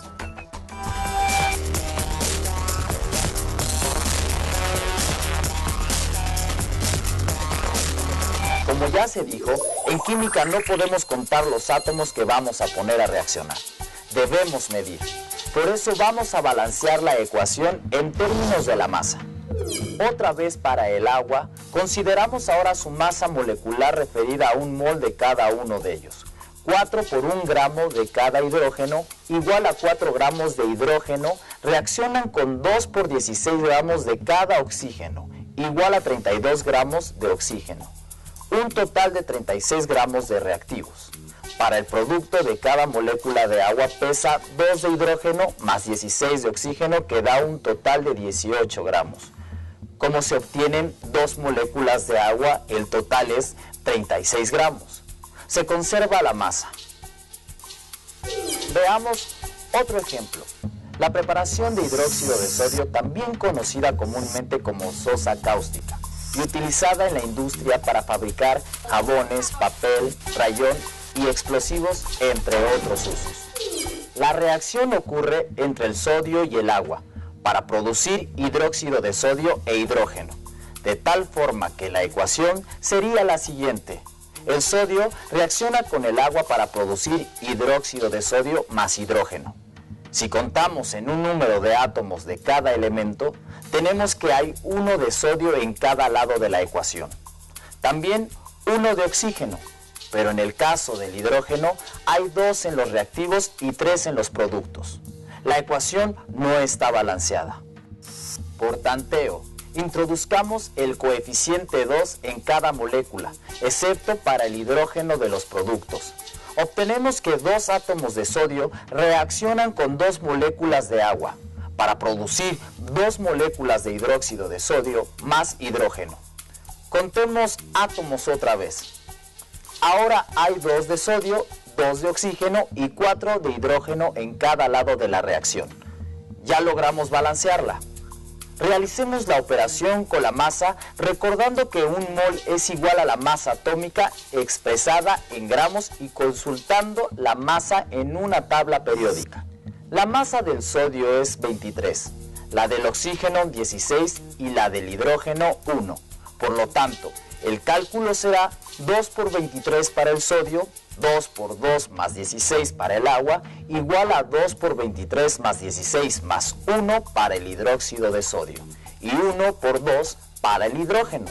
Como ya se dijo, en química no podemos contar los átomos que vamos a poner a reaccionar. Debemos medir. Por eso vamos a balancear la ecuación en términos de la masa. Otra vez para el agua, consideramos ahora su masa molecular referida a un mol de cada uno de ellos. 4 por 1 gramo de cada hidrógeno igual a 4 gramos de hidrógeno reaccionan con 2 por 16 gramos de cada oxígeno igual a 32 gramos de oxígeno. Un total de 36 gramos de reactivos. Para el producto de cada molécula de agua pesa 2 de hidrógeno más 16 de oxígeno que da un total de 18 gramos. Como se obtienen 2 moléculas de agua, el total es 36 gramos. Se conserva la masa. Veamos otro ejemplo. La preparación de hidróxido de sodio, también conocida comúnmente como sosa cáustica, y utilizada en la industria para fabricar jabones, papel, rayón y explosivos, entre otros usos. La reacción ocurre entre el sodio y el agua para producir hidróxido de sodio e hidrógeno, de tal forma que la ecuación sería la siguiente. El sodio reacciona con el agua para producir hidróxido de sodio más hidrógeno. Si contamos en un número de átomos de cada elemento, tenemos que hay 1 de sodio en cada lado de la ecuación. También 1 de oxígeno, pero en el caso del hidrógeno hay 2 en los reactivos y 3 en los productos. La ecuación no está balanceada. Por tanteo, introduzcamos el coeficiente 2 en cada molécula, excepto para el hidrógeno de los productos. Obtenemos que 2 átomos de sodio reaccionan con 2 moléculas de agua para producir 2 moléculas de hidróxido de sodio más hidrógeno. Contemos átomos otra vez. Ahora hay 2 de sodio, 2 de oxígeno y 4 de hidrógeno en cada lado de la reacción. Ya logramos balancearla. Realicemos la operación con la masa recordando que un mol es igual a la masa atómica expresada en gramos y consultando la masa en una tabla periódica. La masa del sodio es 23, la del oxígeno 16 y la del hidrógeno 1. Por lo tanto, el cálculo será 2 por 23 para el sodio, 2 por 2 más 16 para el agua, igual a 2 por 23 más 16 más 1 para el hidróxido de sodio, y 1 por 2 para el hidrógeno.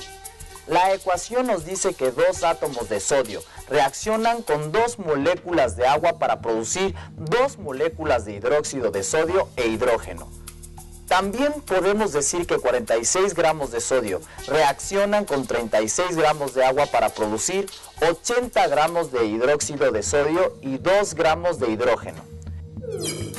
La ecuación nos dice que 2 átomos de sodio reaccionan con 2 moléculas de agua para producir 2 moléculas de hidróxido de sodio e hidrógeno. También podemos decir que 46 gramos de sodio reaccionan con 36 gramos de agua para producir 80 gramos de hidróxido de sodio y 2 gramos de hidrógeno.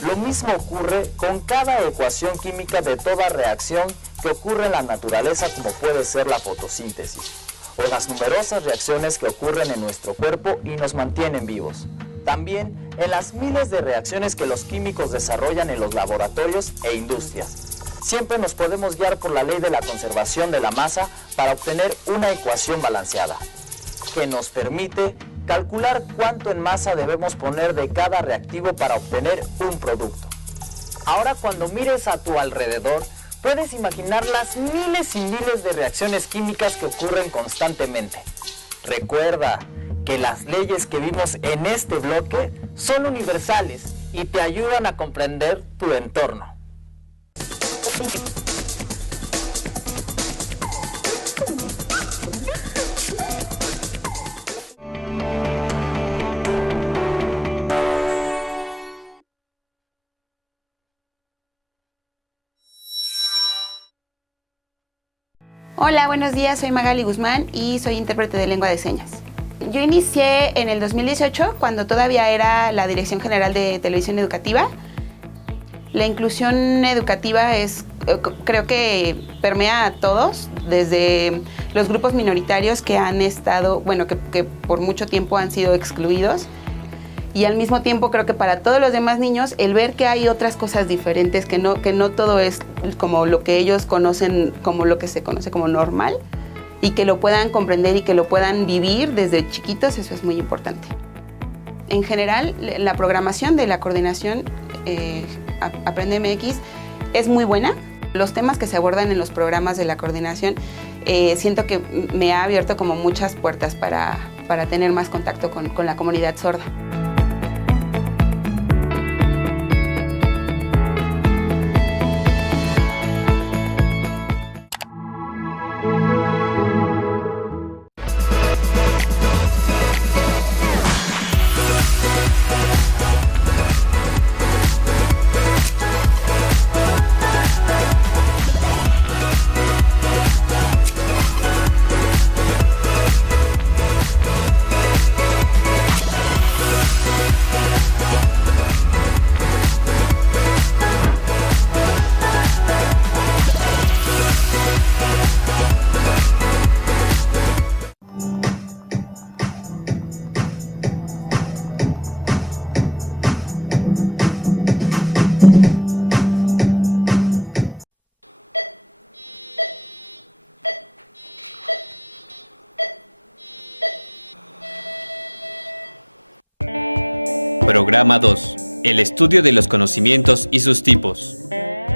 Lo mismo ocurre con cada ecuación química de toda reacción que ocurre en la naturaleza, como puede ser la fotosíntesis, o las numerosas reacciones que ocurren en nuestro cuerpo y nos mantienen vivos. También en las miles de reacciones que los químicos desarrollan en los laboratorios e industrias. Siempre nos podemos guiar por la ley de la conservación de la masa para obtener una ecuación balanceada, que nos permite calcular cuánto en masa debemos poner de cada reactivo para obtener un producto. Ahora, cuando mires a tu alrededor, puedes imaginar las miles y miles de reacciones químicas que ocurren constantemente. Recuerda que las leyes que vimos en este bloque son universales y te ayudan a comprender tu entorno. Hola, buenos días, soy Magali Guzmán y soy intérprete de lengua de señas. Yo inicié en el 2018, cuando todavía era la Dirección General de Televisión Educativa. La inclusión educativa creo que permea a todos, desde los grupos minoritarios que han estado, que por mucho tiempo han sido excluidos, y al mismo tiempo creo que para todos los demás niños el ver que hay otras cosas diferentes, que no todo es como lo que ellos conocen, como lo que se conoce como normal, y que lo puedan comprender y que lo puedan vivir desde chiquitos, eso es muy importante. En general, la programación de la coordinación Aprende MX es muy buena. Los temas que se abordan en los programas de la coordinación siento que me ha abierto como muchas puertas para tener más contacto con la comunidad sorda. Programa 2. El estudio de los conocimientos y sus tipos.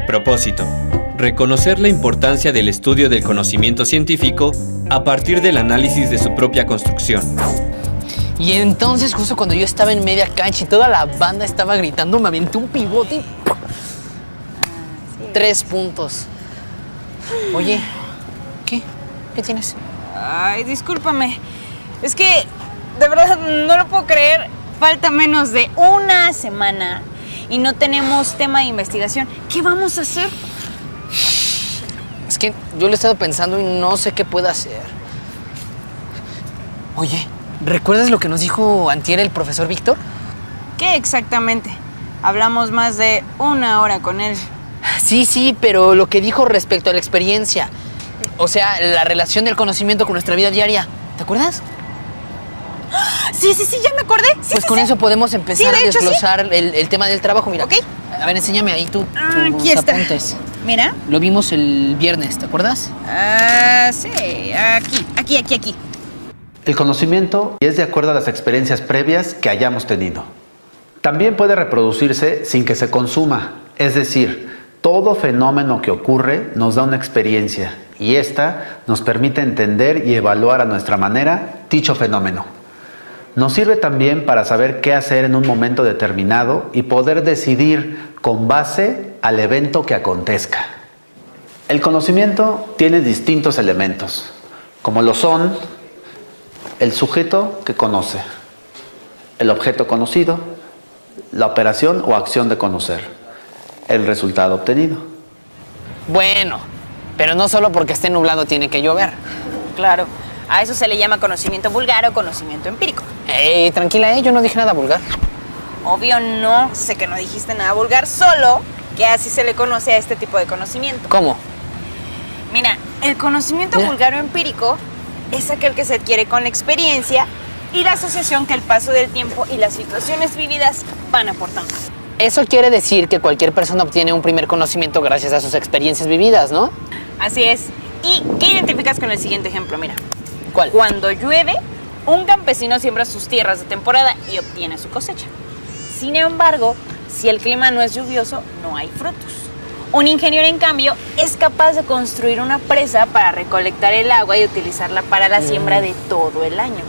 Propósito. Reconocer la importancia del estudio del conocimiento científico a partir del análisis de su propia construcción. Y entonces, justo cuando yo estaba en media cancha y toda la banda estaba gritando, me aventé un pivote y... 3 puntos. Oye, ¿qué? ¿Qué tienes? Ay, discúlpame. Es que, de verdad, no lo puedo creer. Falta menos de una semana y no tenemos tema de investigación. ¿Qué vamos a hacer? Es que yo lo he estado pensando y no sé qué puedo hacer. Oye, ¿recuerdas lo que nos dijo antier el profesor Víctor? ¿Qué exactamente? Hablamos más de 1 hora con él. Sí, pero lo que dijo respecto a la experiencia. O sea, la relación del conocimiento con nuestra vida diaria. ¿Te acuerdas? Sí, ya me acordé. Pues con eso podemos empezar a de hecho, desglosar el tema del trabajo. Mira, Ok. A ver, enséñame ahí tus Aquí está. apuntes. Mira. Lo vimos el viernes, ¿te acuerdas? Sí, aquí. El conocimiento es de acuerdo a las experiencias previas que hayamos tenido. También puede reproducirse sin que se consuma, es decir, todo fenómeno que ocurre nos da una experiencia y esta nos permite entender y evaluar a nuestra manera dicho fenómeno. Nos sirve también para saber qué hacer en un momento determinado y poder decidir con base al evento que acontezca. El conocimiento tiene distintos elementos, como lo son el sujeto que conoce, el objeto conocido, la operación o acción de conocer, el resultado obtenido. Bueno, pero no solo porque esté nublado tiene que llover. Claro. A eso se le llama conocimiento vulgar o conocimiento empírico. Tranquila, yo no dije nada vulgar. Obvio no, sé que no dijiste nada vulgar, solo que así se le conoce a este tipo de conocimiento. ¿Cómo? Mira, el conocimiento vulgar o empírico es aquel que se adquiere con la experiencia y la asociación que el paso del tiempo y las situaciones vividas van aportando. Eso quiere decir que cualquier persona obtiene un primer conocimiento gracias a sus experiencias vividas, ¿no? Así es. ¿Y qué identificas con el siguiente ejemplo? Mira. ¿Cuál? Cuando llueve, un campesino siembra sus tierras de temporada y obtiene su cosecha. Sin embargo, si el clima no es lluvioso, no hay frutos. Un ingeniero, en cambio, es capaz de construir una presa para recolectar el agua y utilizarla para la siembra de todo el año.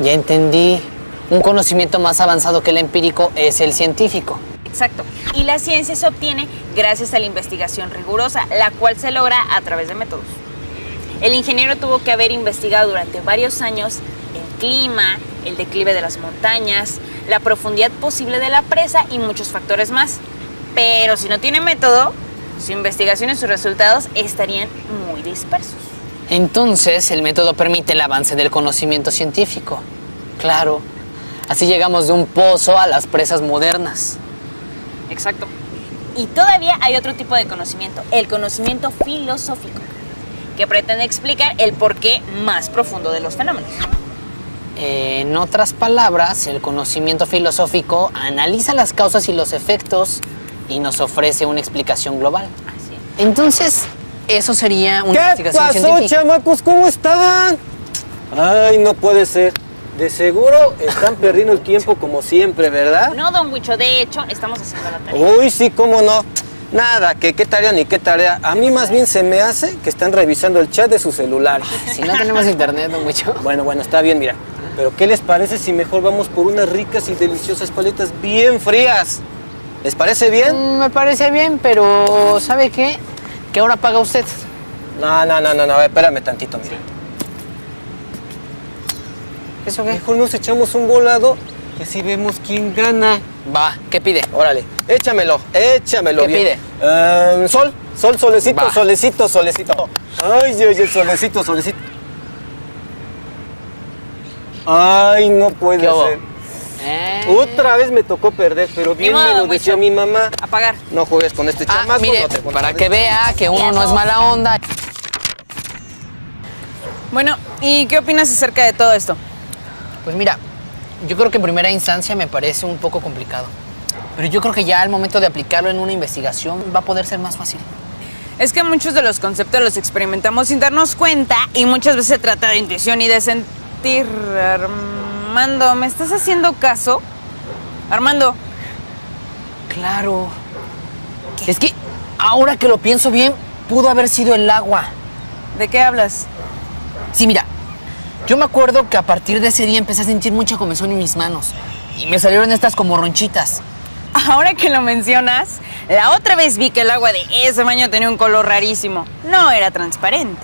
Ya entendí. Un conocimiento más avanzado que el empírico es el científico. Exacto. Y la ciencia se obtiene gracias a la investigación rigurosa, la cual se logra a través de métodos. El ingeniero tuvo que haber investigado durante varios años el clima, el declive de las montañas, la profundidad posible de la presa y muchos factores más. Pero si no tiene método, su investigación y sus resultados estarían muy dispersos. Entonces, el método permite el avance del conocimiento científico. Claro. Así llegamos de un pozo a las presas modernas. Exacto. Y todavía hay otro tipo de conocimiento, el conocimiento filosófico, que pretende explicar el porqué más profundo de los fenómenos. En otras palabras, el conocimiento filosófico analiza las causas y los efectos y nos ofrece una explicación global. Así es. Entonces, eso sería una investigación ¿Qué pasó, científica. chamacos? ¿Cómo están? Ay, no puede ser. De seguro están perdiendo el tiempo como siempre, ¿verdad? No, don Huicho, de hecho, estamos haciendo la tarea. Uy, sí, cómo no. Nada, que qué tarea ni qué tarea. A mí más bien se me hace que están revisando el chat de sus celulares. Si no tenemos internet, don Huicho. Bueno, está bien, mira. Pero ¿qué les parece si mejor vamos por unas ricas y deliciosas paletas bien frías? ¿Les parece bien? Me parece bien, pero ¿sabe qué? ¿Qué hora paga usted? No, espérame tantito, mira. ¿Eso qué? Mejor nos echamos un volado y así vemos quién gana. Va, ¿qué pide? Órale, échamelo ¿Qué bien. ¿Pide? Solecito, Va. solecito. Ay, el solecito. Ay, no puede ¿Qué hubo? ser. Otra vez me tocó perder, pero bien Ni modo, me lo decía Huicho. mi mamá. Apagar. No juegues con este chamaco. Mire, no te para que vea que uno no es mala onda. Bueno, ¿y qué opinas acerca de todo esto? Pues mira, yo creo que en primera instancia me parece un poco complicado. Pero yo creo que ya al momento de aplicarlo en una investigación va a poder ser más fácil. Es que muchos de los conceptos los experimentamos sin darnos cuenta y muchas veces se trata de intuición y de sentir. Armando, ¿me estás haciendo caso? Armando. Claro. Es que ahora que lo pienso bien, pudo haber sido el agua. ¿De qué hablas? Sí, mira, yo me acuerdo que a partir de ese día empecé a sentir mucha comezón en mis manos. Y me salieron estas como ronchitas. Ahora que lo mencionas, la otra vez vi que el agua de ese baño tenía un color rarísimo. No era transparente.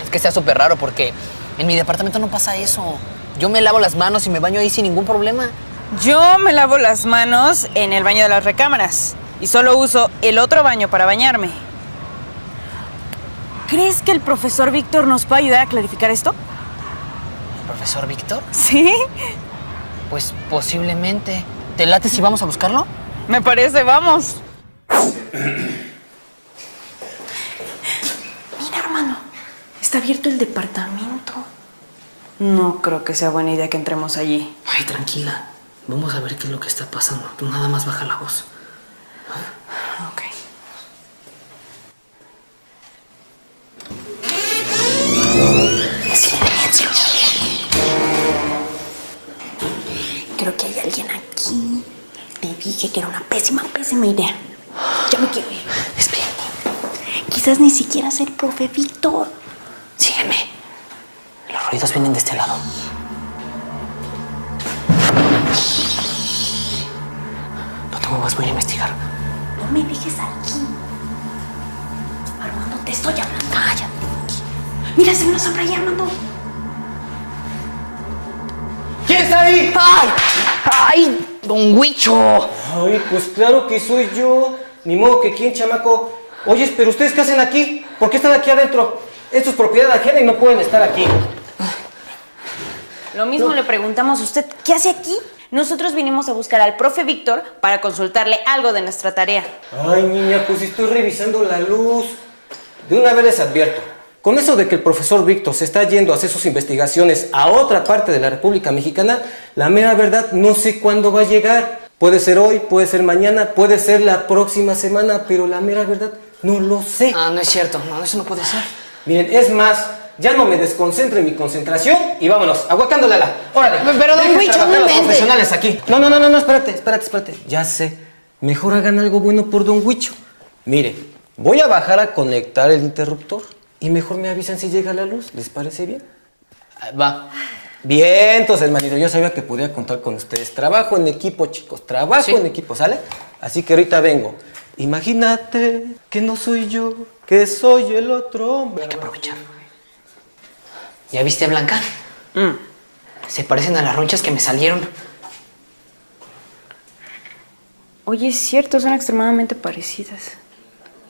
Es que está súper raro porque en mi departamento no pasa eso. Yo me lavo las manos y me baño ahí sin ningún problema. Yo me lavo las manos en el baño de las recámaras y solo uso el otro baño para bañarme. ¿Crees que el profesor Víctor nos puede ayudar a clarificar esto? ¿El profesor Víctor? Sí. Pues posiblemente. ¿Te late si vamos a buscarlo? Me parece, vamos. Mira, hermano, está abierto el departamento. No creo que sea buena idea que entremos allí. Ay, tranquila. Vamos a ver qué es lo que está pasando. Tú nada más baja la voz. Ok. Silencio. Creo que hay alguien aquí. Te dije que era una pésima idea. Ya me quiero ir. Espera. Quizás ni siquiera sea el profe Víctor. Sígueme. Los ruidos vienen de este lado. No te muevas, voy a investigar. No me dejes aquí. Armando, te estoy hablando. Cállate. Mira, se nos sombra ahí, Armando. ¿Quién está ahí? ¡Ay! ¡Ay! ¡Don Huicho! Ay, pues claro que soy yo. Ni modo que quién, chamaco. Oye, pero ¿ustedes qué hacen aquí? ¿Por qué están aquí adentro? Esto es propiedad ajena y no pueden estar aquí. Lo mismo le preguntamos a usted, ¿qué hace aquí? Nosotros vinimos a buscar al profe Víctor para consultarle algo de nuestra tarea. Ay, niña, pues estoy revisando la luz. De una vez les advierto. Con eso de que el profesor Víctor se está yendo a hacer sus investigaciones a otra parte de la República Mexicana, la mera verdad no sé cuándo va a llegar. Puede ser hoy, puede ser mañana, puede ser la próxima semana, pero la mera verdad no lo sé. Ah, no es cierto. No, eso no puede ser. Miren, es más, ya no me desconcentre en mi concentración y vámonos, aguacándola. Órale. Pero, don dejen Huicho, trabajar no a los invente. profesionales aquí. No, espérate. Ya sé. Mejor hagan algo bueno por don Huicho. Mire, voy a bajar a conectar el interruptor y mejor me avisan si llega la luz. ¿Les parece bien? Va. Bien, entonces, manito, yo sabía que podía contar con ustedes. Trabajo en equipo, chicos, trabajo en equipo, ¿sale? Así que ahorita vengo. Imagínate que no soy yo, que soy el otro hombre. Hay que aprovechar. ¿Ya viste a Blanca? Se parecen a las ronchas que me salieron. Oye, es cierto, son extremadamente parecidas.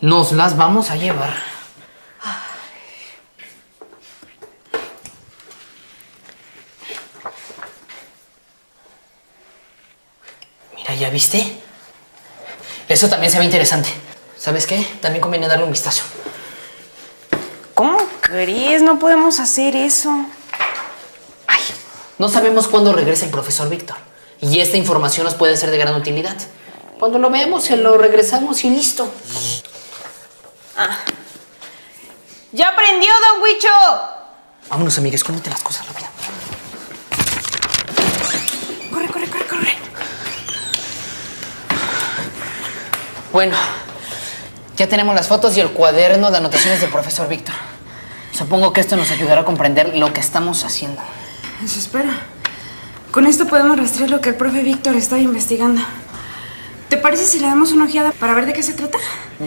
Nos las vamos a llevar. Mira, ¿ya viste? Eso también se ve interesante. ¿Sabes qué? También conviene darle un vistazo. ¿Cómo crees? No podemos hacer eso. Ay, no sabemos cuándo regrese el profesor Víctor. Y esta información nos puede ser de gran utilidad. Cuando lo veamos, se lo regresamos y listo. ¡Ya aprendió, don Huicho! Vámonos, amiga, escóndete las cosas rápido. Corre. Bueno, ya tenemos las fotos y el cuaderno de anotaciones del profesor Víctor. Supongo que esto nos ayudará a comprender lo que estamos haciendo. Eso espero. Con esto podemos rastrear lo que el profe Víctor está investigando. ¿Te parece si le damos una ojeada para ver de qué se trata?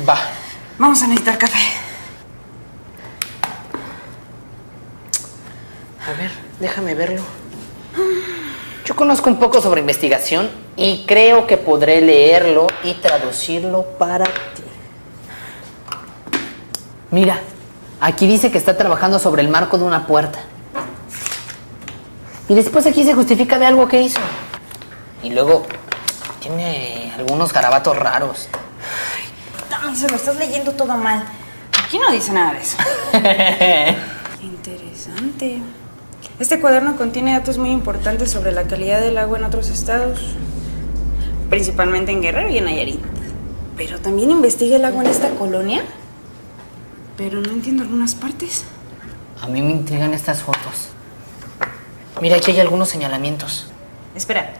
Va. Vamos a necesitar café. A ver, déjame verlo. Yo conozco un poco sobre investigación y creo que podré leerlo y traducirlo para ti. Mira, aquí dice que está trabajando sobre el marco de una puerta. Y después aquí se justifica de algo que hizo. Y luego tiene algunos garabatos raros. Ay, se lo estás leyendo todo mal. Aquí no dice nada de eso. Interesante. Este cuaderno contiene datos muy importantes sobre la calidad del agua en otros estados, principalmente en Guerrero y en Nayarit. Pero también investiga el agua en esta colonia. Pero no entiendo algunas partes. A mí me intrigan estas fotos. Mira, aquí hay algunos señalamientos. Espera,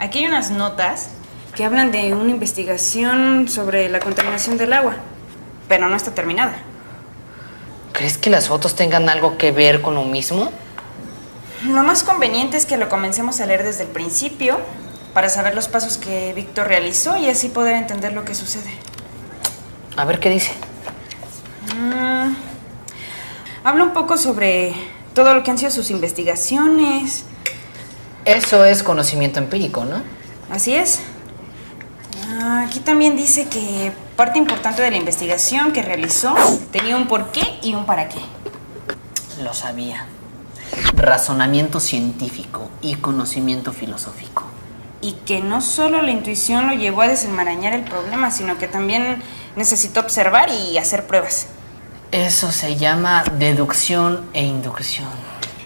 aquí hay unas notas que hablan de una investigación sobre la contaminación del agua, pero no está terminada. ¿Crees que las fotos tengan algo que ver con lo mismo? Lo más conveniente es que lo comencemos a leer desde el principio para saber los pasos que Víctor realizó y así poder entender lo que sucede. A ver qué dice. Habla un poco sobre todo lo que han sido sus investigaciones. Eso es conocimiento empírico, ¿no? Así es. Aquí también dice que Parte importante de la investigación que realizó tenía un porqué y un para qué. Lo sabía. Razonamiento científico y conocimiento filosófico. Y que no solo la intuición lo llevó a desenmarañar el problema, sino que también necesitó observar y hacer pruebas. Eso se llama deducción e inducción.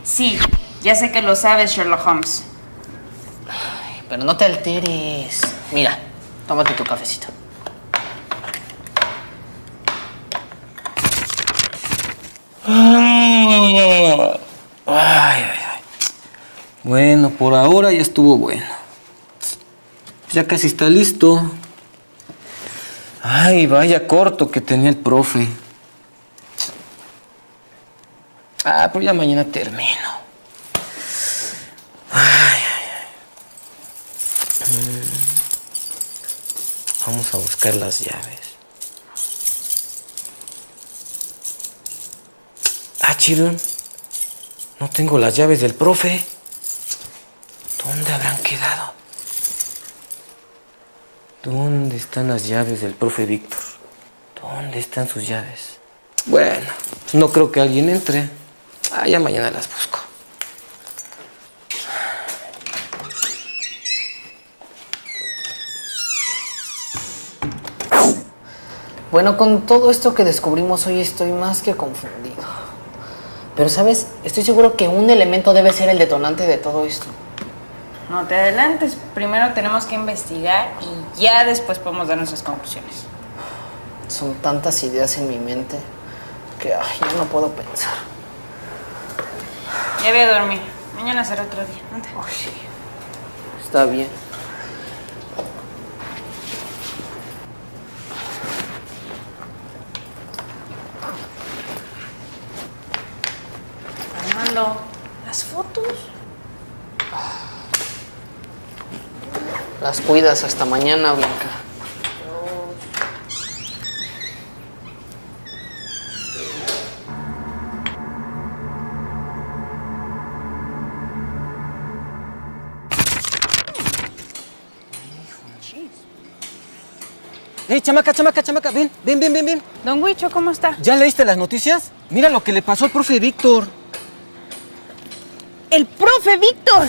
Sí, ya sé que lo sabes, Sherlock Holmes. Ay, pero no te alteres. Mira, tómate tu cafecito. Ay, ay, ay. Bueno, por ahora ya estuvo bueno. Ya casi está listo. Ay, vaya corto que tenía el profe. Ah, pero ya mañana termino. Ay, ay, ay. Vamos a buscar las llaves. Ah, Chirón. No tengo las llaves del profe. ¿Dónde habrán quedado? ¿Dónde están las llaves del profe Víctor? ¿Dónde están sus llaves? Bueno, pues no creo que alguien entre. Ah, ya mañana las busco. Bueno, con todo esto que descubrimos hoy estoy más que confundido. Pero, ¿sabes? Estoy seguro que un elemento debe ser el detonante de todo esto. No te adelantes. Primero tenemos que investigar y ya después podemos dar nuestras conclusiones. Son tantas ideas en mi mente que ya no puedo pensar. Ya voy a dormir. Mañana será otro día. Anda. Oh, sí. Está bien. Armando, ¿las fotos? Las cuidas hasta mañana, Blanca. ¡Ey, chamaca, ven! Don Huicho, ¿cómo está? ¿Ya leíste las noticias? Mira lo que le pasó al profe Víctor. ¡El profe Víctor!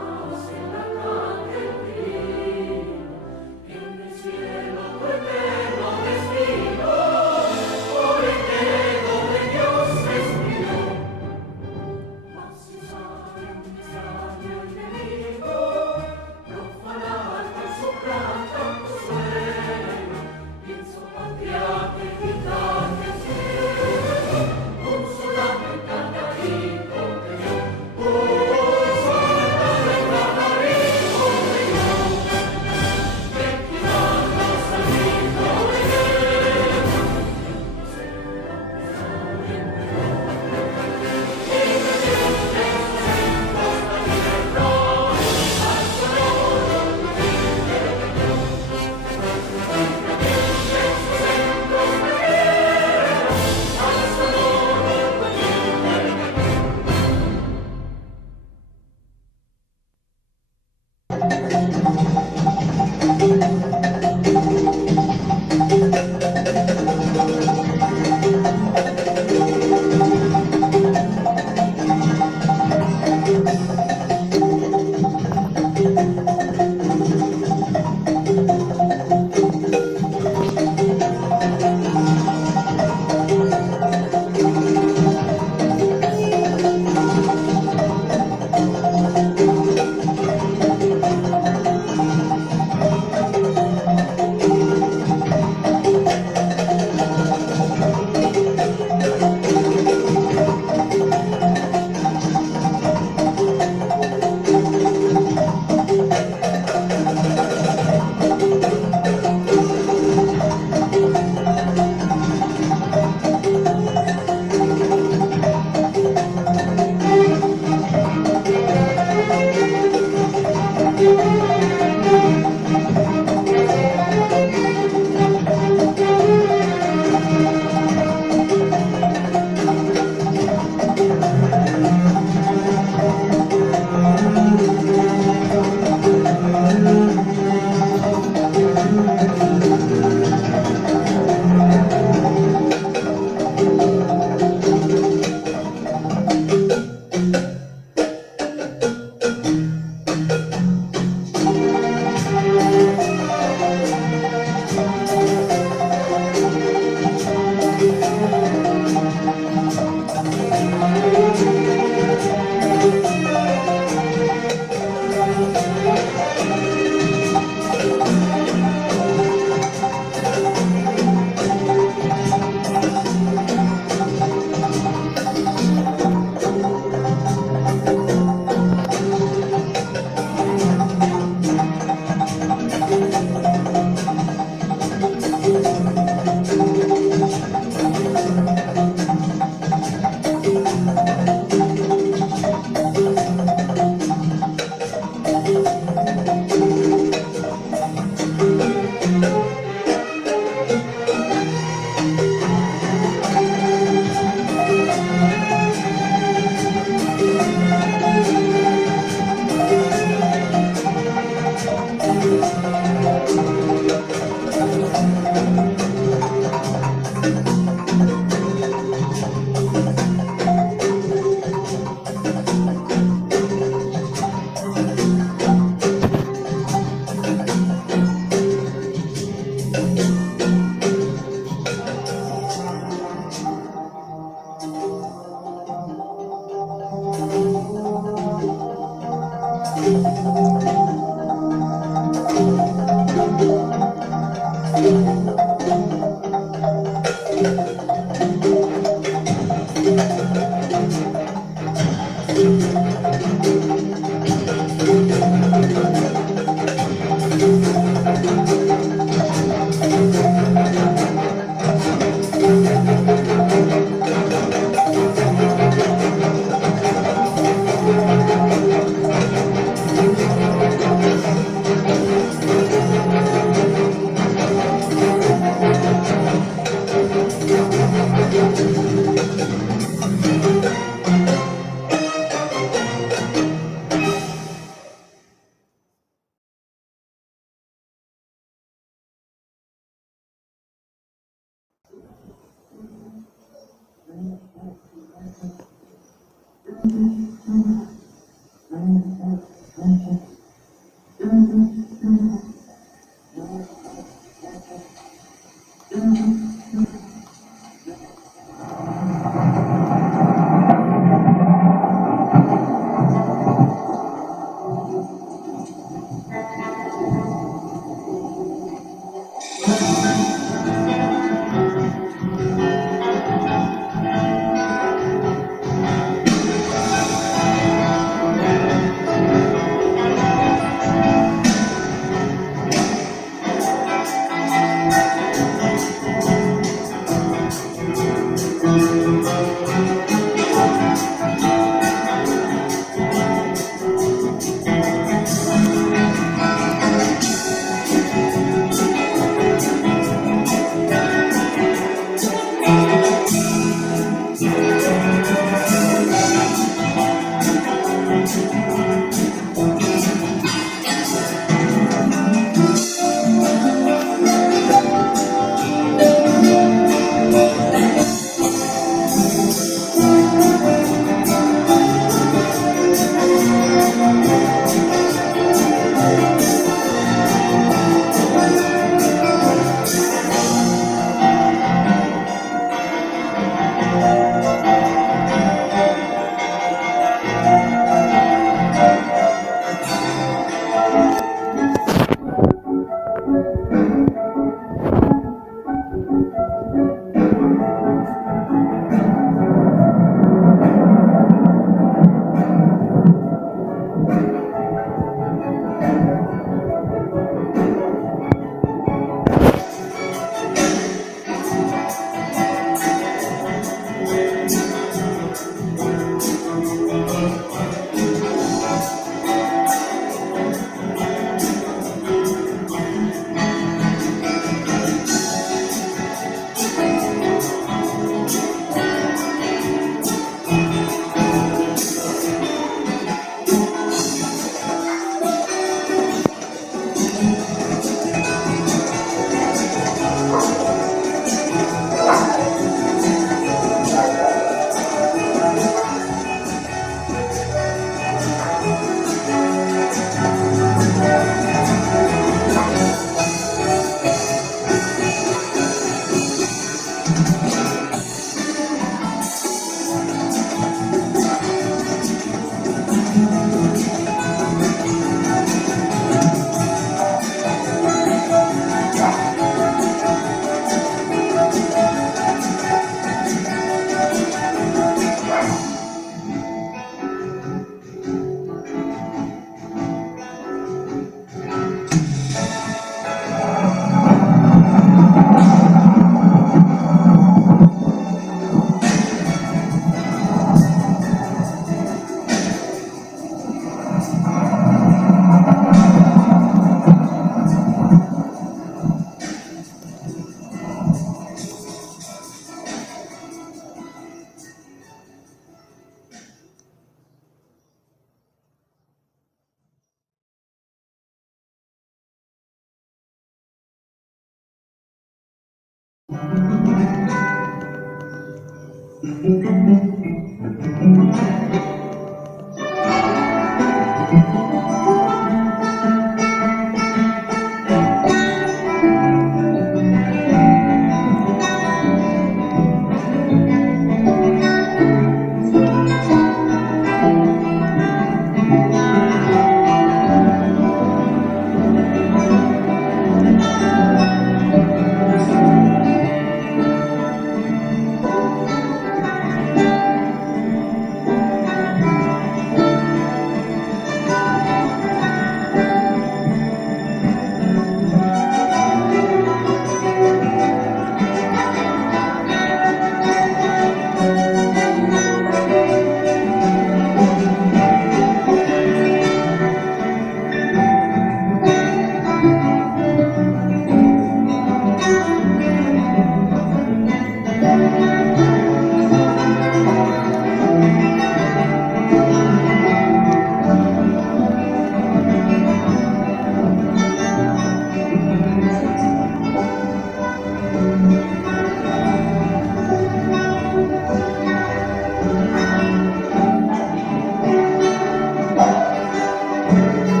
Thank you.